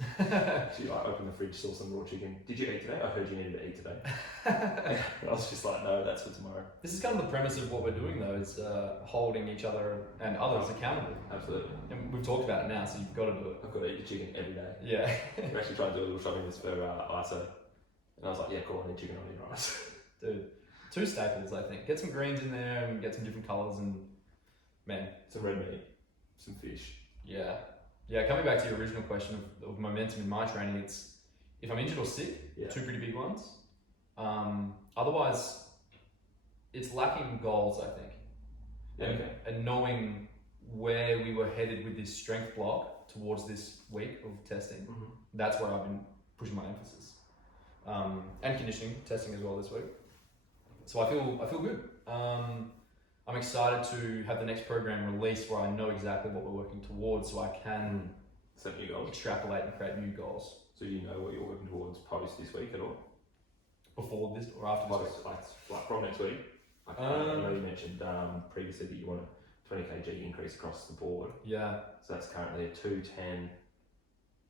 She opened the fridge, saw some raw chicken. Did you eat today? I heard you needed to eat today. I was just like, no, that's for tomorrow. This is kind of the premise of what we're doing though, is holding each other and others accountable. Absolutely. And we've talked about it now, so you've got to do it. I've got to eat your chicken every day. Yeah. We're actually trying to do a little shopping list for ISO. And I was like, yeah, cool, I need chicken, I need rice. Dude, 2 staples I think. Get some greens in there and get some different colours and man. Some red meat, some fish. Yeah. Yeah, coming back to your original question of momentum in my training, it's if I'm injured or sick, 2 pretty big ones. Otherwise, it's lacking goals, I think. And knowing where we were headed with this strength block towards this week of testing, that's where I've been pushing my emphasis. And conditioning testing as well this week. So I feel good. I'm excited to have the next program released where I know exactly what we're working towards, so I can set new goals, extrapolate and create new goals. So you know what you're working towards post this week at all? Before this or after this week? Like from next week. I know you mentioned previously that you want a 20 kg increase across the board. Yeah. So that's currently a 210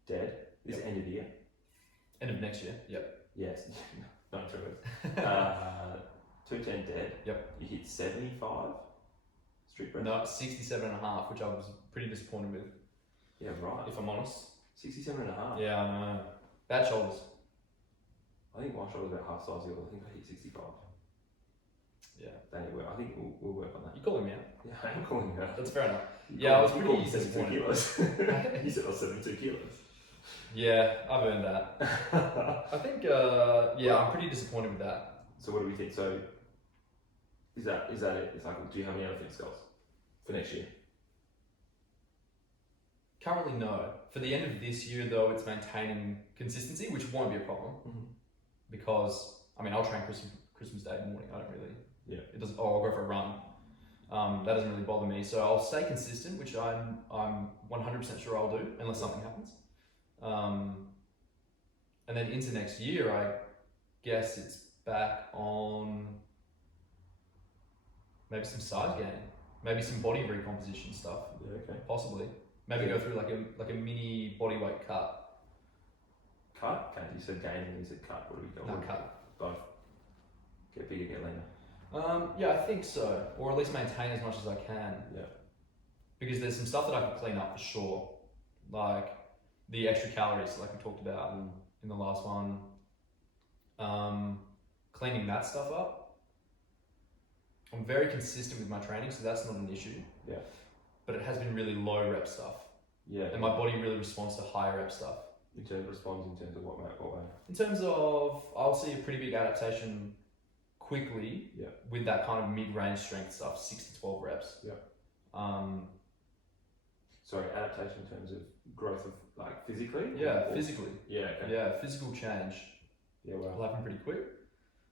dead. This end of the year. End of next year. Yep. Yes. Not true. 210 dead. Yep. You hit 75 strict press. No, 67.5, which I was pretty disappointed with. Yeah, right. If I'm honest. 67.5. Yeah, I know. Bad shoulders. I think my shoulder's about half size yours. I think I hit 65. Yeah. Anyway, I think we'll work on that. You're calling me out. Yeah, I am calling you out. That's fair enough. You I was called pretty me 72 disappointed. kilos. You said I was 72 kilos. Yeah, I've earned that. I think, I'm pretty disappointed with that. So what do we think? So is that it? It's like, do you have any other fitness goals for next year? Currently, no. For the end of this year, though, it's maintaining consistency, which won't be a problem because I'll train Christmas Day morning. I don't really. Yeah. It doesn't. Oh, I'll go for a run. That doesn't really bother me. So I'll stay consistent, which I'm 100% sure I'll do unless something happens. And then into next year, I guess it's back on maybe some size gain, maybe some body recomposition stuff. Yeah. Okay. Possibly. Maybe go through like a mini body weight cut. Cut? Okay. You said gain and you said cut. What do we go? No, cut. Both. Get bigger, get leaner. Yeah, I think so, or at least maintain as much as I can. Yeah. Because there's some stuff that I can clean up for sure, like the extra calories, like we talked about in the last one. Cleaning that stuff up. I'm very consistent with my training, so that's not an issue. Yeah. But it has been really low rep stuff. Yeah. And my body really responds to higher rep stuff. In terms of what way? In terms of, I'll see a pretty big adaptation quickly with that kind of mid-range strength stuff, 6 to 12 reps. Yeah. Sorry, adaptation in terms of growth of like physically? Yeah, physically. Yeah, okay. Yeah, physical change. Yeah, well. Will happen pretty quick.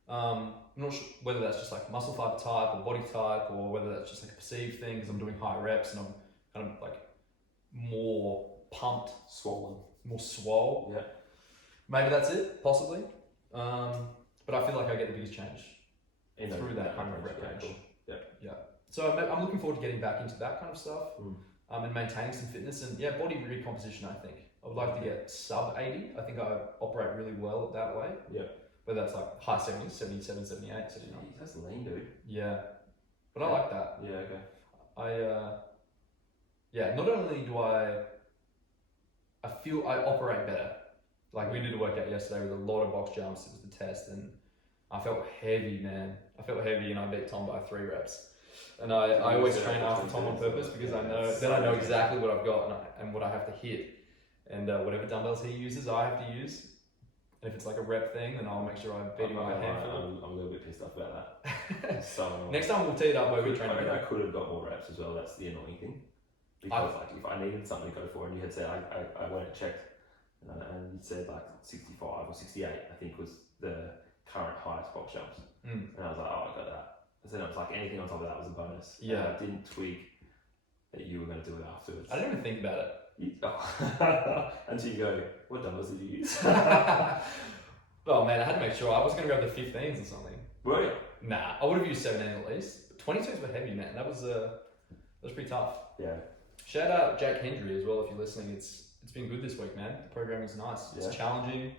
I'm not sure whether that's just like muscle fiber type or body type, or whether that's just like a perceived thing because I'm doing higher reps and I'm kind of like more pumped, Swollen. more swole. Yeah. Maybe that's it, possibly. But I feel like I get the biggest change through that kind of rep range. Cool. Yeah. So I'm looking forward to getting back into that kind of stuff and maintaining some fitness and body recomposition. I think I would like to get sub 80. I think I operate really well that way. Yeah. but that's like high 70s, 77, 78. So, you know. Jeez, that's lean, dude. Yeah. But I like that. Yeah, okay. Not only do I feel I operate better. Like we did a workout yesterday with a lot of box jumps. It was the test, and I felt heavy, man. I felt heavy, and I beat Tom by 3 reps. And I always train after Tom on purpose because I know exactly what I've got and what I have to hit. And whatever dumbbells he uses, I have to use. And if it's like a rep thing, then I'll make sure I beat him by a handful. I'm a little bit pissed off about that. So next time we'll tee it up where we train. I could have got more reps as well. That's the annoying thing. Because like if I needed something to go for, and you had said I went and checked, and you said like 65 or 68, I think was the current highest box jumps. And I was like, oh, I got that. And then it was like anything on top of that was a bonus. Yeah. And I didn't twig that you were going to do it afterwards. I didn't even think about it. Until you go, what dumbbells did you use? Oh man, I had to make sure. I was going to grab the 15s or something. Were you? Nah, I would have used 17 at least. 22s were heavy, man. That was pretty tough. Yeah. Shout out Jake Hendry as well if you're listening. It's been good this week, man. The programming's nice. It's challenging.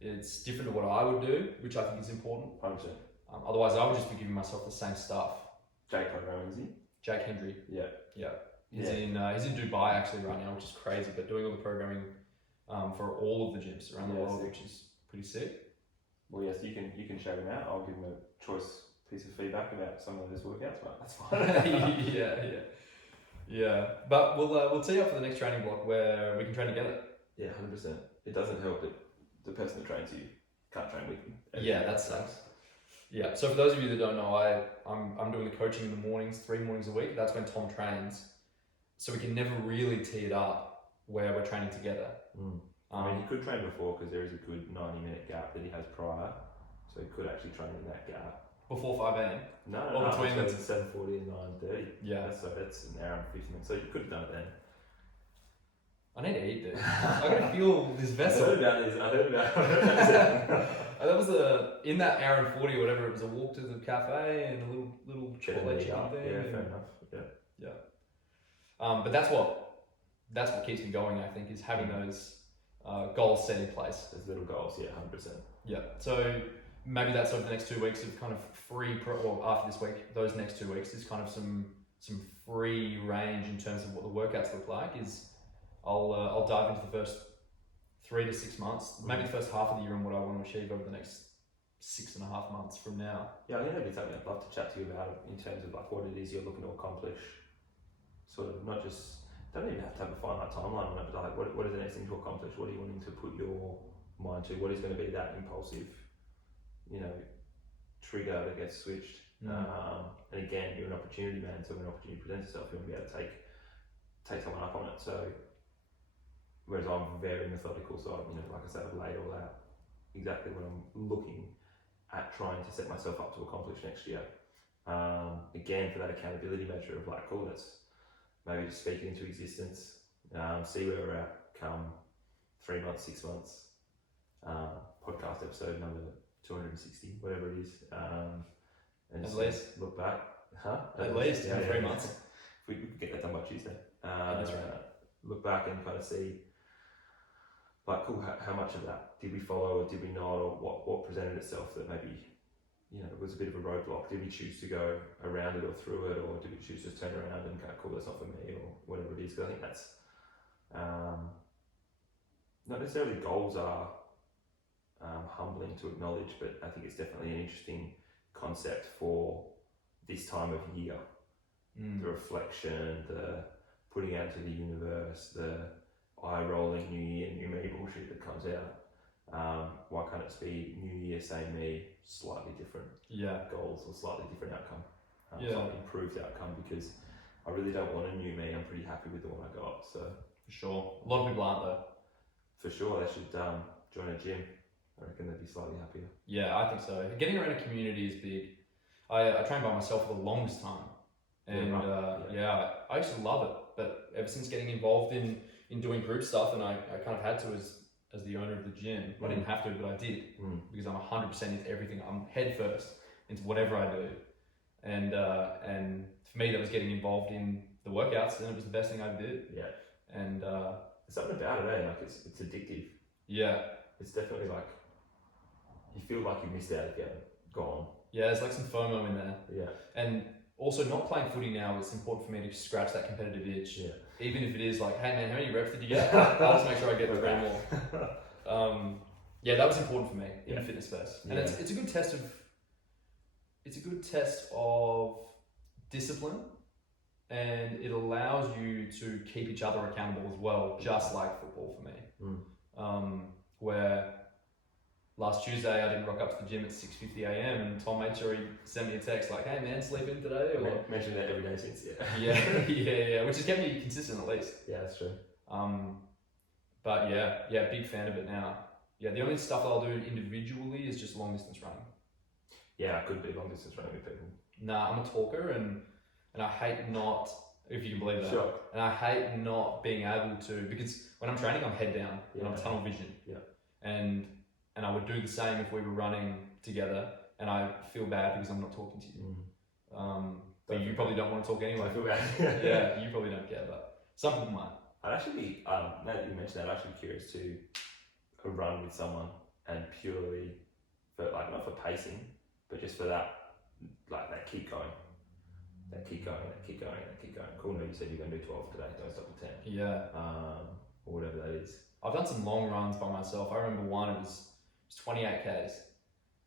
It's different to what I would do, which I think is important. 100%. Otherwise, I would just be giving myself the same stuff. Jake programming, is he? Jake Hendry. Yeah. Yeah. He's in Dubai actually right now, which is crazy, but doing all the programming for all of the gyms around the world, which is pretty sick. Well, yes, you can shout him out. I'll give him a choice piece of feedback about some of his workouts, but that's fine. Yeah. But we'll tee up for the next training block where we can train together. Yeah, 100%. It doesn't help that the person that trains you can't train with you. Yeah, that sucks. Yeah. So for those of you that don't know, I'm doing the coaching in the mornings, 3 mornings a week. That's when Tom trains. So we can never really tee it up where we're training together. I mean, he could train before because there is a good 90-minute gap that he has prior, so he could actually train in that gap. Before 5 a.m? No, between 7:40 and 9:30. Yeah. So that's an hour and 50 minutes. So you could have done it then. I need to eat, dude. I gotta fuel this vessel. I heard about it. That was in that hour and 40 or whatever, it was a walk to the cafe and a little chocolate chicken thing. Yeah, fair enough. Yeah. But that's what keeps me going, I think, is having those goals set in place. Those little goals, yeah, 100%. Yeah. So maybe that's over the next 2 weeks of kind of or after this week, those next 2 weeks is kind of some free range in terms of what the workouts look like. Is I'll dive into the first 3 to 6 months, maybe the first half of the year, and what I want to achieve over the next 6.5 months from now. Yeah, I think that'd be something I'd love to chat to you about in terms of like what it is you're looking to accomplish. Sort of not just, don't even have to have a finite timeline on it, but like what is the next thing to accomplish? What are you wanting to put your mind to? What is going to be that impulsive, trigger that gets switched? And again, you're an opportunity man, so when an opportunity presents itself, you want to be able to take someone up on it. So whereas I'm very methodical, so like I said, I've laid all out exactly what I'm looking at trying to set myself up to accomplish next year. Again, for that accountability measure of like, cool, let's maybe just speak it into existence, see where we're at come 3 months, 6 months, podcast episode number 260, whatever it is, and at least look back, at least in 3 months. If we could get that done by Tuesday, that's right. Look back and kind of see, like, cool, how much of that did we follow or did we not, or what presented itself that maybe was a bit of a roadblock. Did we choose to go around it or through it, or did we choose to turn around and go, cool, that's not for me, or whatever it is? Because I think that's not necessarily goals are humbling to acknowledge, but I think it's definitely an interesting concept for this time of year. The reflection, the putting out to the universe, the eye-rolling new year, new me bullshit that comes out. Why can't it be new year, same me, slightly different goals or slightly different outcome, slightly improved outcome, because I really don't want a new me. I'm pretty happy with the one I got. So for sure, a lot of people aren't though. For sure, they should join a gym. I reckon they'd be slightly happier. Yeah, I think so. Getting around a community is big. I trained by myself for the longest time, and I used to love it. But ever since getting involved in doing group stuff, and I kind of had to as the owner of the gym. I didn't have to, but I did because I'm 100% into everything. I'm head first into whatever I do, and for me that was getting involved in the workouts, and it was the best thing I did. Yeah, and there's something about it, Like it's addictive. Yeah, it's definitely like you feel like you missed out if you haven't gone. Yeah, there's like some FOMO in there. Yeah. And also not playing footy now, it's important for me to scratch that competitive itch. Yeah. Even if it is like, hey man, how many reps did you get? I'll just make sure I get 3 more. Yeah, that was important for me in the fitness space. And it's a good test of discipline, and it allows you to keep each other accountable as well, just like football for me. Where last Tuesday I didn't rock up to the gym at 6:50 a.m. and Tom made sure he sent me a text like, hey man, sleep in today? Or Mentioned that every day since, yeah, which has kept me consistent at least. Yeah, that's true. But yeah, big fan of it now. Yeah, the only stuff that I'll do individually is just long distance running. Yeah, I could be long distance running with people. Nah, I'm a talker and I hate not, if you can believe that. Sure. And I hate not being able to, because when I'm training, I'm head down and I'm tunnel vision. Yeah. And I would do the same if we were running together, and I feel bad because I'm not talking to you. But you probably don't want to talk anyway. I feel bad. Yeah, you probably don't care, but some people might. I'd actually be, now that you mentioned that, I'd actually be curious to run with someone and purely for, like, not for pacing, but just for that, like, that keep going. That keep going. Cool, no, you said you're going to do 12 today, don't stop at 10. Yeah. Or whatever that is. I've done some long runs by myself. I remember one, it was 28 Ks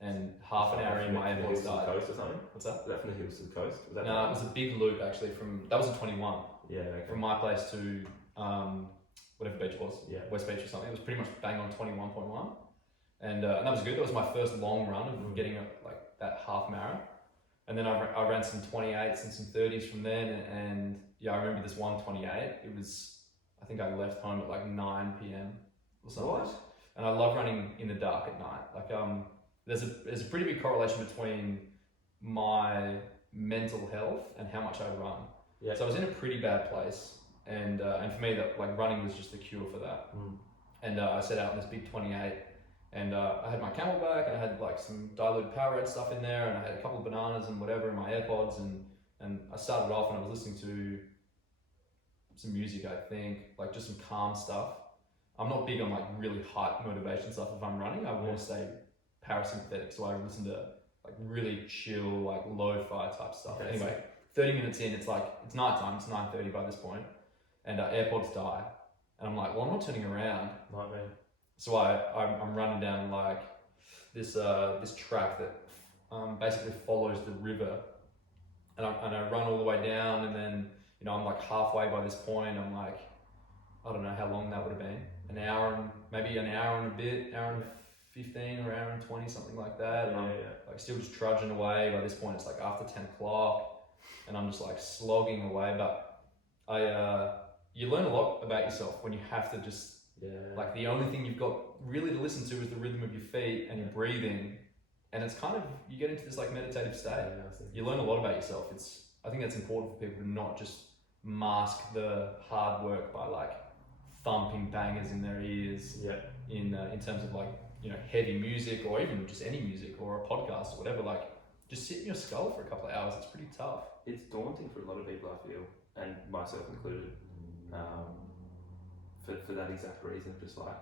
and half an hour in my AirPods died. Coast or something? What's that? Was that from the hills to the coast? Was that No, it was a big loop actually that was a 21. Yeah, okay. From my place to whatever beach it was, West Beach or something. It was pretty much bang on 21.1. And that was good. That was my first long run of getting like that half marathon. And then I ran some 28s and some 30s from then. And yeah, I remember this one 28. It was, I think I left home at like 9 p.m. or something. What? And I love running in the dark at night. Like there's a pretty big correlation between my mental health and how much I run. Yeah. So I was in a pretty bad place, and for me that like running was just the cure for that. And I set out in this big 28, and I had my Camelback, and I had like some diluted Powerade stuff in there, and I had a couple of bananas and whatever in my AirPods, and I started off and I was listening to some music, I think, like just some calm stuff. I'm not big on like really hype motivation stuff if I'm running. I want to stay parasympathetic, so I listen to like really chill, like lo-fi type stuff. Anyway, 30 minutes in, it's nighttime, it's 9:30 by this point, and AirPods die. And I'm like, well, I'm not turning around. Not me. So I'm running down like this track that basically follows the river. And I run all the way down, and then, you know, I'm like halfway by this point. I'm like, I don't know how long that would have been. Maybe an hour and a bit, hour and 15 or hour and 20, something like that. And I'm like still just trudging away. By this point, it's like after 10 o'clock, and I'm just like slogging away. But you learn a lot about yourself when you have to just, like the only thing you've got really to listen to is the rhythm of your feet and your breathing. And it's kind of, you get into this like meditative state. You learn a lot about yourself. I think that's important for people to not just mask the hard work by like thumping bangers in their ears in terms of like, you know, heavy music or even just any music or a podcast or whatever. Like just sit in your skull for a couple of hours. It's pretty tough. It's daunting for a lot of people, I feel, and myself included, for that exact reason. Just like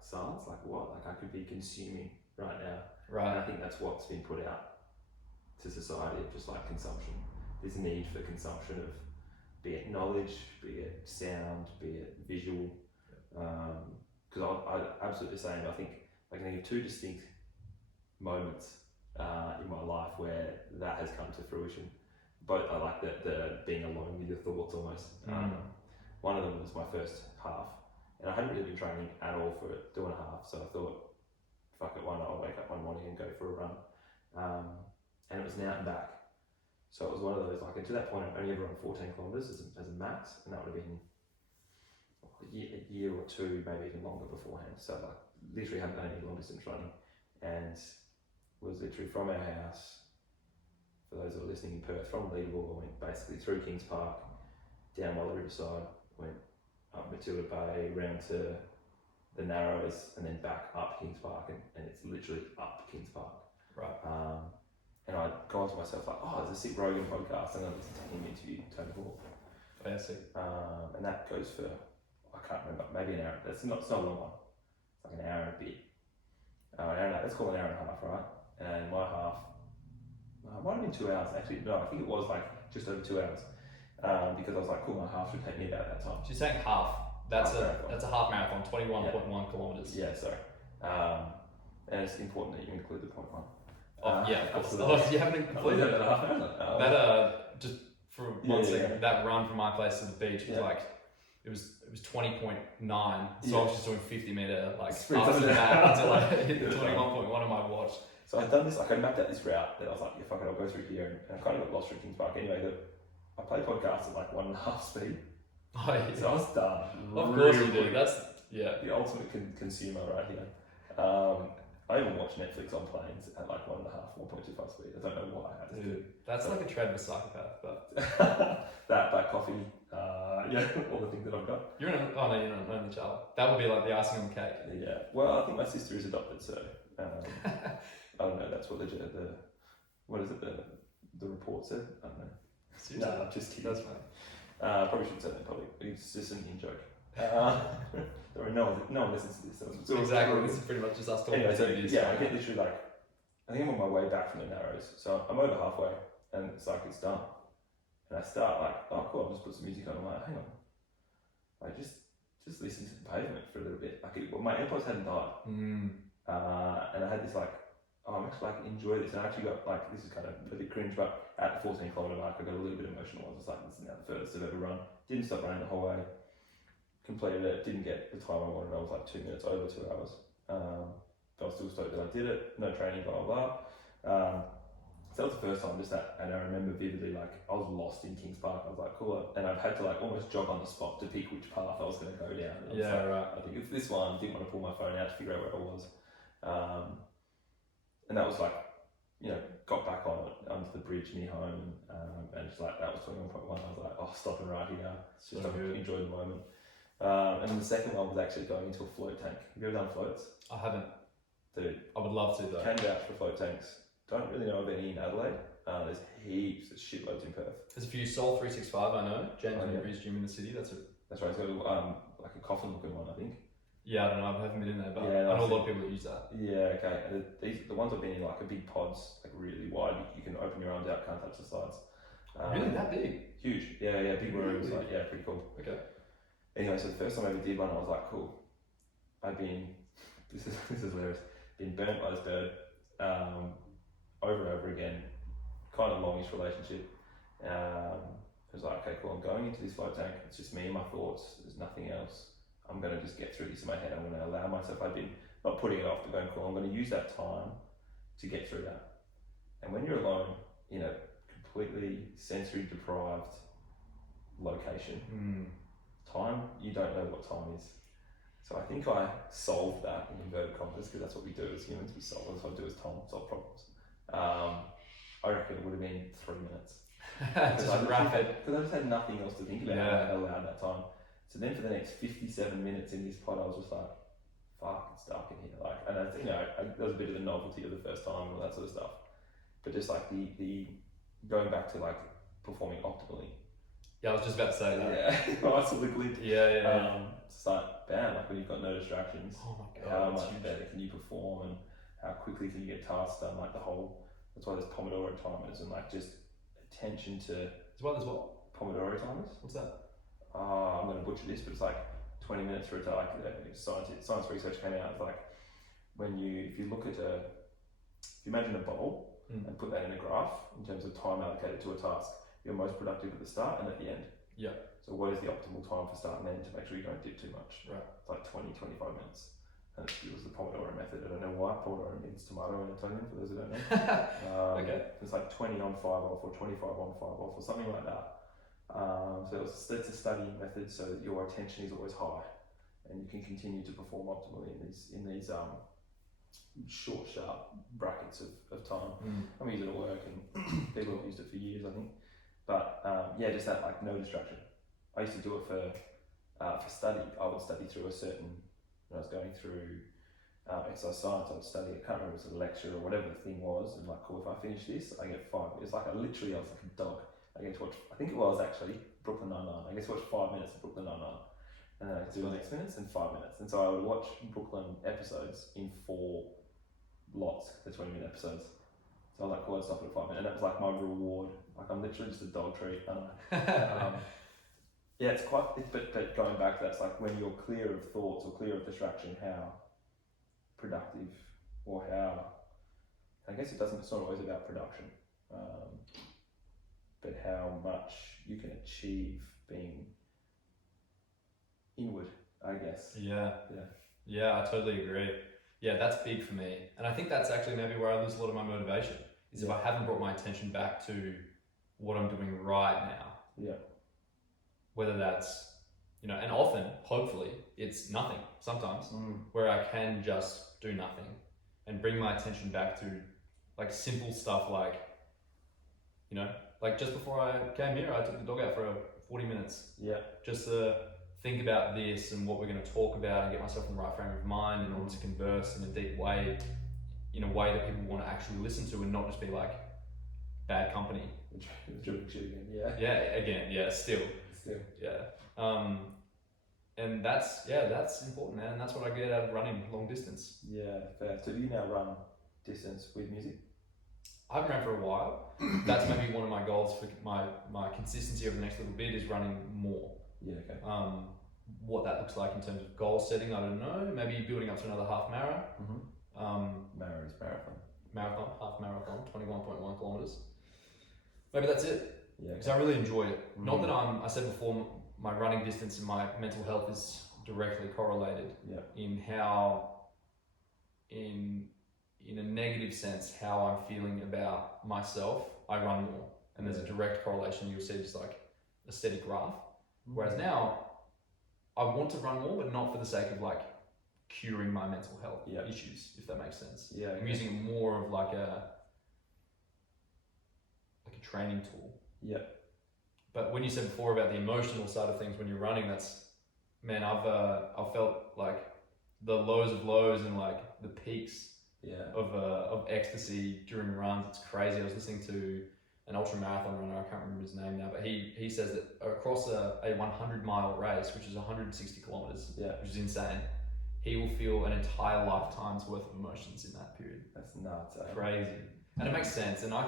silence, like what? Like I could be consuming right now. Right. And I think that's what's been put out to society, of just like consumption. This need for consumption of, be it knowledge, be it sound, be it visual. Because I absolutely the same. I think I can think of two distinct moments in my life where that has come to fruition. Both I like the being alone with your thoughts almost. One of them was my first half, and I hadn't really been training at all for 2.5, so I thought, fuck it, why not? I'll wake up one morning and go for a run. And it was an out and back. So it was one of those, like, and to that point, I'd only ever run 14 kilometres as a max, and that would have been a year or two, maybe even longer beforehand. So like, literally hadn't done any long distance running, and was literally from our house, for those that are listening in Perth, from Leederville, I went basically through Kings Park, down by the riverside, went up Matilda Bay, round to the Narrows, and then back up Kings Park, and it's literally up Kings Park. Right. And I'd gone to myself like, oh, there's a sick Rogan podcast, and I listened to him interview Tony Hawk. Fancy. And that goes for, I can't remember, maybe an hour. It's not a long one. It's like an hour and a bit. let's call it an hour and a half, right? And my half, it might have been 2 hours actually. No, I think it was like just over 2 hours. Because I was like, cool, my half should take me about that time. So you're saying half. That's Half a half marathon, 21.1 kilometers. Yeah, sorry. And it's important that you include the point one. Yeah, of course. Absolutely. Oh, you haven't completed that it. half marathon. Just for one second, yeah. that run from my place to the beach was Yeah. like, it was 20.9. So Yeah. I was just doing 50-meter like Sprint after that until I hit Yeah. 21.1 on my watch. So I'd done this, like I mapped out this route that I was like, yeah, fuck it, I'll go through here. And I kind of got lost through Kings Park. Anyway, I played podcasts at like 1.5 speed. Oh, yeah. So I was done. Of course you do. quick. That's, yeah. The ultimate consumer right here. I even watch Netflix on planes at like 1.5 speed. I don't know why. I just do. That's like a trait of a psychopath, but that coffee, yeah, all the things that I've got. you're in oh no, you're not an only child. That would be like the icing on the cake. Yeah. Well, I think my sister is adopted, so I don't know. That's what what is it? The report said. I don't know. Seriously? No, I'm just kidding. That's funny. Probably shouldn't say that in public. It's just an in joke. No one listens to this. So Exactly. This is pretty much just us talking. Anyway, so to you, yeah, I get literally like, I think I'm on my way back from the Narrows. So I'm over halfway, and it's like it's done. And I start like, oh cool, I'll just put some music on. I'm like, hang on, like just listen to the pavement for a little bit. Like my AirPods hadn't died, and I had this like, oh, I'm actually like enjoy this. And I actually got like, this is kind of a bit cringe, but at the 14-kilometer mark, I got a little bit emotional. I was like, this is now the furthest I've ever run. Didn't stop running the whole way. Completed it. Didn't get the time I wanted. I was like 2 minutes over 2 hours. But I was still stoked that I did it. No training, blah blah blah. So that was the first time, just that, and I remember vividly, like I was lost in Kings Park. I was like, cool, and I've had to like almost jog on the spot to pick which path I was going to go down. And Yeah, like, right. I think it's this one. Didn't want to pull my phone out to figure out where I was, and that was like, you know, got back onto the bridge near home, and just like that was 21.1. I was like, oh, stopping right here. It's just enjoy the moment. And then the second one was actually going into a float tank. Have you ever done floats? I haven't. Dude, I would love to though. can vouch for float tanks. Don't really know of any in Adelaide. There's heaps, there's shitloads in Perth. There's a few Soul 365 I know. James Oh, yeah. Wallace gym in the city. That's right. It's got like a coffin looking one, I think. yeah. I don't know. I haven't been in there, but Yeah, I know a that's lot of people that use that. Yeah, okay. And the ones I've been in, like a big pods, like really wide. You can open your arms out, can't touch the sides. Really, that big? Huge. Yeah, big rooms. Really? Like, yeah, pretty cool. Okay. Anyway, so the first time I ever did one, I was like, cool. I've been, this is hilarious, been burnt by this bird over and over again, kind of longish relationship. It was like, okay, cool, I'm going into this float tank, it's just me and my thoughts, there's nothing else. I'm going to just get through this in my head, I'm going to allow myself, I've been not putting it off, but going, cool, I'm going to use that time to get through that. And when you're alone in a completely sensory deprived location, time, you don't know what time is. So I think I solved that in inverted commas, because that's what we do as humans, we solve, that's what I do as Tom, solve problems. I reckon it would have been 3 minutes. Just rapid. Because I just had nothing else to think about, Yeah. and I allowed that time. So then for the next 57 minutes in this pod, I was just like, fuck, it's dark in here. Like, and there was a bit of the novelty of the first time and all that sort of stuff. But just like the going back to like performing optimally. Yeah, I was just about to say that. Yeah, nice of the glint. Yeah. It's like, bam, like when you've got no distractions, Oh my god. how that's much huge. better can you perform and how quickly can you get tasks done? Like that's why there's Pomodoro timers and like just attention to As well as what? Pomodoro timers. What's that? I'm going to butcher this, but it's like 20 minutes for it to like, science research came out, it's like if you look at if you imagine a bowl and put that in a graph in terms of time allocated to a task, you're most productive at the start and at the end. Yeah. So what is the optimal time for start and end to make sure you don't dip too much? Right. It's like 20-25 minutes. And it was the Pomodoro method. I don't know why. Pomodoro means tomato in Italian, for those who don't know. Okay. It's like 20 on 5 off or 25 on 5 off or something like that. So that's a studying method so that your attention is always high and you can continue to perform optimally in these short, sharp brackets of time. I'm using it at work and people have used it for years, I think. But just that like no distraction. I used to do it for study. I would study through when I was going through exercise science, I'd study, I can't remember if it was a lecture or whatever the thing was, and like, cool, if I finish this, I get 5. It's like I was like a dog. I get to watch, I think it was actually Brooklyn Nine-Nine. I get to watch 5 minutes of Brooklyn Nine-Nine. And then I do the next minutes and 5 minutes. And so I would watch Brooklyn episodes in 4 lots for 20-minute episodes. So I was like, cool, I'd stop it at 5 minutes. And that was like my reward. Like I'm literally just a dog treat, aren't I? Yeah, it's quite, but going back to that, it's like when you're clear of thoughts or clear of distraction, how productive or how, I guess it's not always about production, but how much you can achieve being inward, I guess. Yeah, I totally agree. Yeah, that's big for me. And I think that's actually maybe where I lose a lot of my motivation, is if I haven't brought my attention back to what I'm doing right now. Yeah. Whether that's, and often, hopefully, it's nothing sometimes, where I can just do nothing and bring my attention back to like simple stuff like, like just before I came here, I took the dog out for 40 minutes. Yeah. Just to think about this and what we're going to talk about and get myself in the right frame of mind in order to converse in a deep way, in a way that people want to actually listen to and not just be like bad company. Still. And that's important, man. And that's what I get out of running long distance. Yeah, fair. So do you now run distance with music? I've ran for a while. That's maybe one of my goals for my consistency over the next little bit is running more. Yeah, okay. What that looks like in terms of goal setting, I don't know. Maybe building up to another half marathon. Marathon. Half marathon, 21.1 kilometers. Maybe that's it. Yeah. Because I really enjoy it. Not that I said before, my running distance and my mental health is directly correlated. Yeah. In how, in a negative sense, how I'm feeling about myself, I run more. And there's a direct correlation. You'll see just like a steady graph. Whereas now, I want to run more, but not for the sake of like curing my mental health issues, if that makes sense. Yeah. I'm using it more of like a training tool. Yeah. But when you said before about the emotional side of things when you're running, I've felt like the lows of lows and like the peaks of ecstasy during runs. It's crazy. I was listening to an ultra marathon runner, I can't remember his name now, but he says that across a 100-mile race, which is 160 kilometers, which is insane, he will feel an entire lifetime's worth of emotions in that period. That's nuts. Crazy. And it makes sense. And I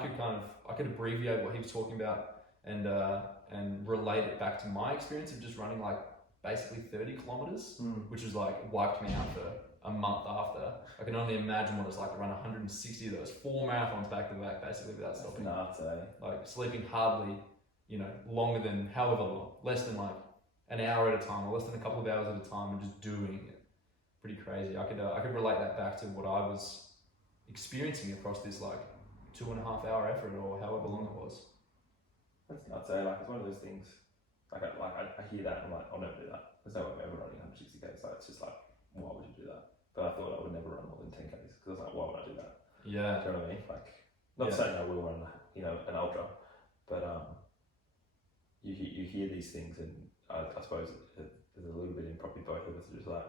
could abbreviate what he was talking about and relate it back to my experience of just running like basically 30 kilometers, which was like wiped me out for a month after. I can only imagine what it's like to run 160 of those, 4 marathons back to back, basically without stopping. Nuts, Like sleeping hardly, longer than however long, less than like an hour at a time, or less than a couple of hours at a time, and just doing it. Pretty crazy. I could relate that back to what I was experiencing across this like 2.5 hour effort or however long it was. That's nuts. Like it's one of those things. Like I hear that and I'm like, I'll never do that. There's no way I'm ever running 160k. So it's just like, why would you do that? But I thought I would never run more than 10k's because I was like, why would I do that? Yeah. Do you know what I mean? Like, not saying I will run, an ultra, but you hear these things, and I suppose there's a little bit in probably both of us are just like,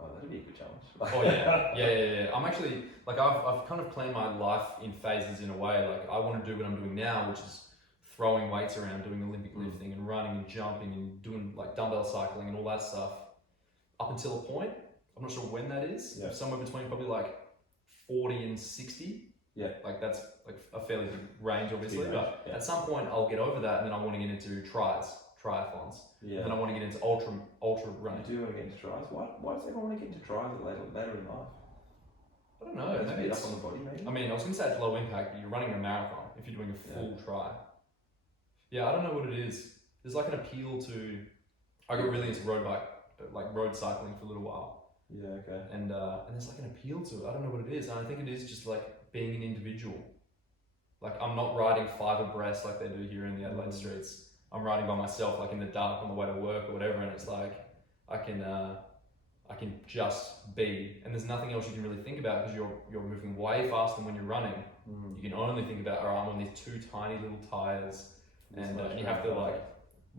oh, that'd be a good challenge. Oh yeah. I'm actually like I've kind of planned my life in phases in a way. Like I want to do what I'm doing now, which is throwing weights around, doing Olympic lifting and running and jumping and doing like dumbbell cycling and all that stuff up until a point. I'm not sure when that is. Yeah. Somewhere between probably like 40 and 60. Yeah. Like that's like a fairly big range, obviously. But at some point I'll get over that, and then I want to get into triathlons. Yeah. And I want to get into ultra running. You do want to get into tries? Why does everyone want to get into tries later in life? I don't know. Maybe it's it's up on the body, maybe. I mean, I was going to say it's low impact, but you're running a marathon if you're doing a full try. Yeah, I don't know what it is. There's like an appeal to. I got really into road cycling for a little while. Yeah. Okay. And there's like an appeal to it. I don't know what it is. And I think it is just like being an individual. Like I'm not riding 5 abreast like they do here in the Adelaide streets. I'm riding by myself, like in the dark on the way to work or whatever, and it's like I can just be, and there's nothing else you can really think about because you're moving way faster than when you're running. You can only think about, I'm on these 2 tiny little tires, and you have to like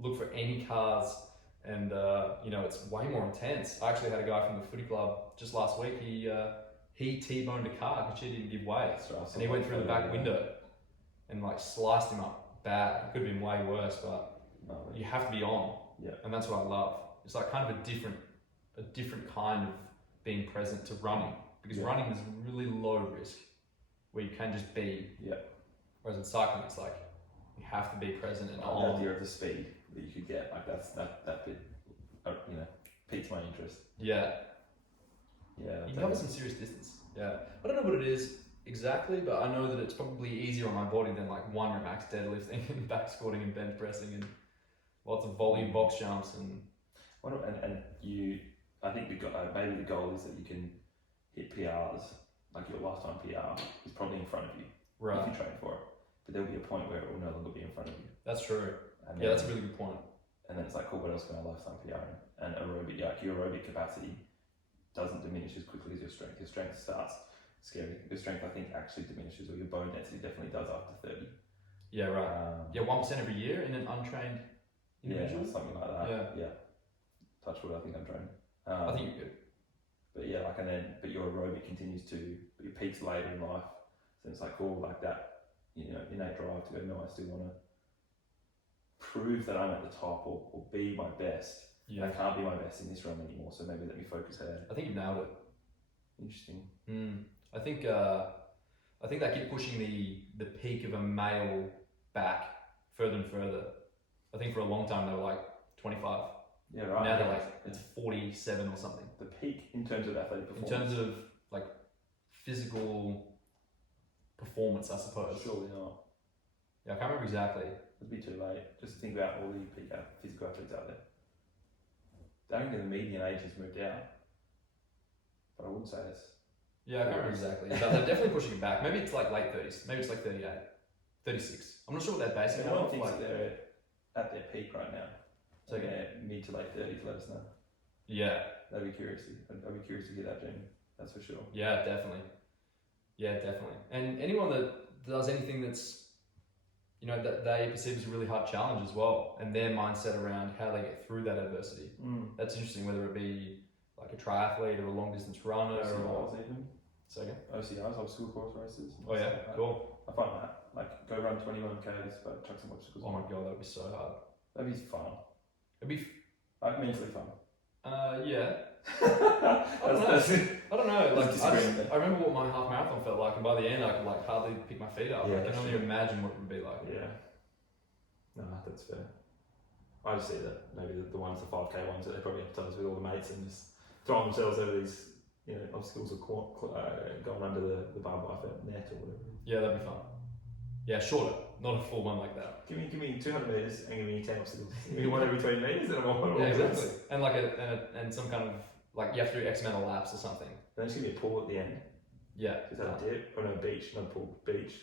look for any cars, and it's way more intense. I actually had a guy from the footy club just last week. He T-boned a car because she didn't give way, and he went through the back window and like sliced him up bad. It could have been way worse, but you have to be on. Yeah. And that's what I love. It's like kind of a different kind of being present to running. because Yeah. running is really low risk, where you can just be. Yeah. Whereas in cycling, it's like you have to be present and The on. idea of the speed that you could get, like that bit, piques my interest. Yeah, Yeah. you can cover some serious distance. Yeah, I don't know what it is exactly, but I know that it's probably easier on my body than like 1 rep max deadlifting and back squatting and bench pressing and lots of volume box jumps and. I think maybe the goal is that you can hit PRs, like your lifetime PR is probably in front of you if you train for it. But there'll be a point where it will no longer be in front of you. That's true. And Yeah, that's a really good point. And then it's like, cool, what else can I lifetime PR in? And aerobic, your aerobic capacity doesn't diminish as quickly as your strength. Your strength starts scary. Your strength, I think, actually diminishes, or your bone density definitely does after 30. Yeah, right. 1% every year in an untrained individual. Yeah, something like that. Yeah. Touch wood, I think I'm trained. I think you're good. But yeah, but your aerobic continues but your peaks later in life. So it's like, cool, like that, innate drive to go, no, I still want to prove that I'm at the top or be my best. Yeah. I can't be my best in this run anymore, so maybe let me focus there. I think you've nailed it. Interesting. I think that keep pushing the peak of a male back further and further. I think for a long time they were like 25. Yeah, right. Now they're like it's 47 or something. The peak in terms of athletic performance. In terms of like physical performance, I suppose. Surely not. Yeah, I can't remember exactly. It'd be too late. Just think about all the peak physical athletes out there. I don't think the median age has moved out, but I wouldn't say it's. Yeah, I can't remember exactly. But they're definitely pushing it back. Maybe it's like late 30s. Maybe it's like 38, 36. I'm not sure what they're basing it Everyone on. thinks Like, that they're at their peak right now. So Okay. yeah, mid to late 30s. Let us know. yeah, I'd be curious to hear that, Jamie. That's for sure. yeah, definitely. Yeah, definitely. And anyone that does anything that's, that they perceive as a really hard challenge as well, and their mindset around how they get through that adversity. That's interesting, whether it be like a triathlete or a long distance runner or even. Second. OCRs, obstacle course races. Oh yeah, Like cool. I find that, like, go run 21Ks, but chuck some obstacles. Oh my god, that would be so hard. That'd be fun. It'd be, Like, mentally fun. yeah. That's I don't know. Like, disagreement. I remember what my half marathon felt like, and by the end, I could like hardly pick my feet up. Yeah, I can only imagine what it would be like. Yeah. No, that's fair. I just see that maybe the ones, the 5K ones, that they probably advertise with all the mates and just throwing themselves over these, obstacles or going under the barbed wire net or whatever. Yeah, that'd be fun. Yeah, shorter, not a full one like that. Give me 200 metres and give me 10 obstacles. Give me one every 20 metres and I'm on. Yeah, exactly. And like and some kind of like you have to do X amount of laps or something. And then just give me a pool at the end. Yeah. Just have a dip, or no, beach, not pool, beach,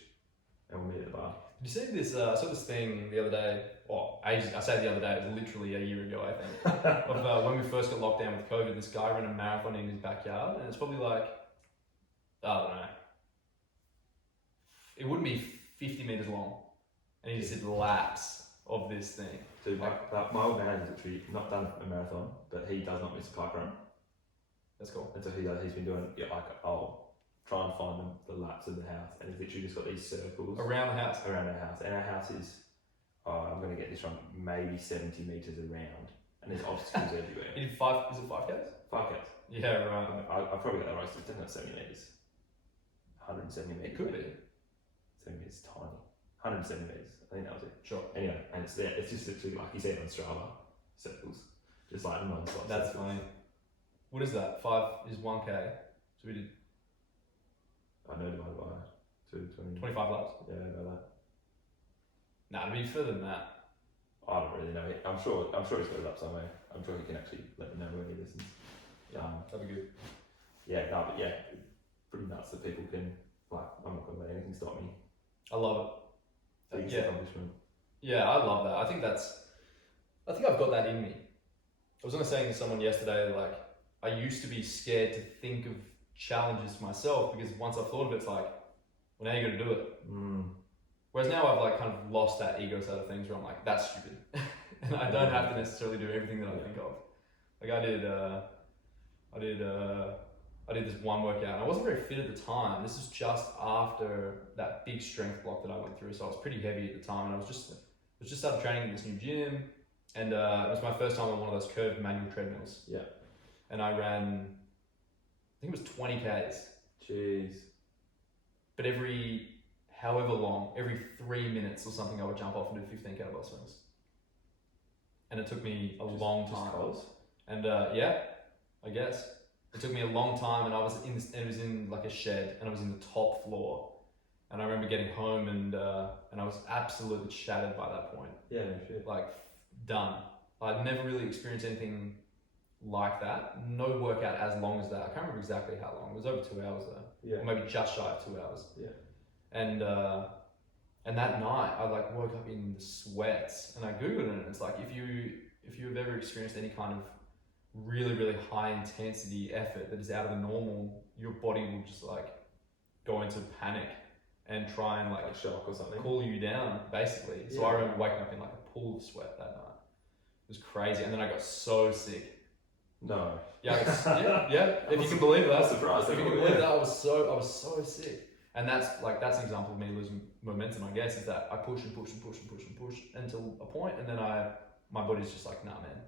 and we'll meet at the bar. Did you see this? I saw this thing the other day. Well, ages. I say the other day. It was literally a year ago, I think. Of when we first got locked down with COVID, this guy ran a marathon in his backyard, and it's probably like, I don't know. It wouldn't be 50 meters long, and he just did laps of this thing. Dude, my old man has literally not done a marathon, but he does not miss a park run. That's cool. And so he's been doing, I'll try and find the laps of the house, and he's literally just got these circles Around the house. around our house. And our house is, I'm going to get this wrong, maybe 70 metres around, and there's obstacles everywhere. He did 5. Is it 5Ks? 5Ks. Yeah, right. I've probably got that right, so it's definitely 70 metres. 170 metres. It could be. 70 metres is tiny. 170 metres. I think that was it. Sure. Anyway, and it's there. It's just literally like you said on Strava, circles, just like non-stop. That's circles. funny. What is that? 5 is 1K. So we did I know divided by 20. 25 laps. Yeah, I know that. Nah, it'd be further than that. I don't really know. I'm sure he's got it up somewhere. I'm sure he can actually let me know when he listens. That'd be good. Yeah, no, but yeah, pretty nuts that people can, like, I'm not going to let anything stop me. I love it. Biggest Yeah. accomplishment. Yeah, I love that. I think I've got that in me. I was only saying to someone yesterday, like, I used to be scared to think of challenges for myself because once I've thought of it, it's like, well, now you're going to do it. Whereas now I've like kind of lost that ego side of things where I'm like, that's stupid. And I don't have to necessarily do everything that I think of. Like I did this one workout and I wasn't very fit at the time. This was just after that big strength block that I went through. So I was pretty heavy at the time and I was just started training in this new gym and it was my first time on one of those curved manual treadmills. Yeah. And I ran, I think it was 20 Ks. Jeez. But every however long, every 3 minutes or something, I would jump off and do 15K bar swings. And it took me a long time. Just And yeah, I guess. It took me a long time, and it was in like a shed, and I was in the top floor. And I remember getting home, and I was absolutely shattered by that point. Yeah, no shit. Like, done. I'd never really experienced anything like that. No workout as long as that. I can't remember exactly how long. It was over 2 hours though. Yeah. Or maybe just shy of 2 hours. Yeah. And that night I like woke up in the sweats, and I googled it, and it's like if you've ever experienced any kind of really, really high intensity effort that is out of the normal, your body will just like go into panic and try and like shock or something. cool you down basically. So I remember waking up in like a pool of sweat that night. It was crazy, and then I got so sick. No. Yeah, yeah. If you can believe that, I'm surprised. if you can believe that, I was so sick. And that's an example of me losing momentum, I guess, is that I push and push and push and push and push until a point, and then my body's just like, nah, man,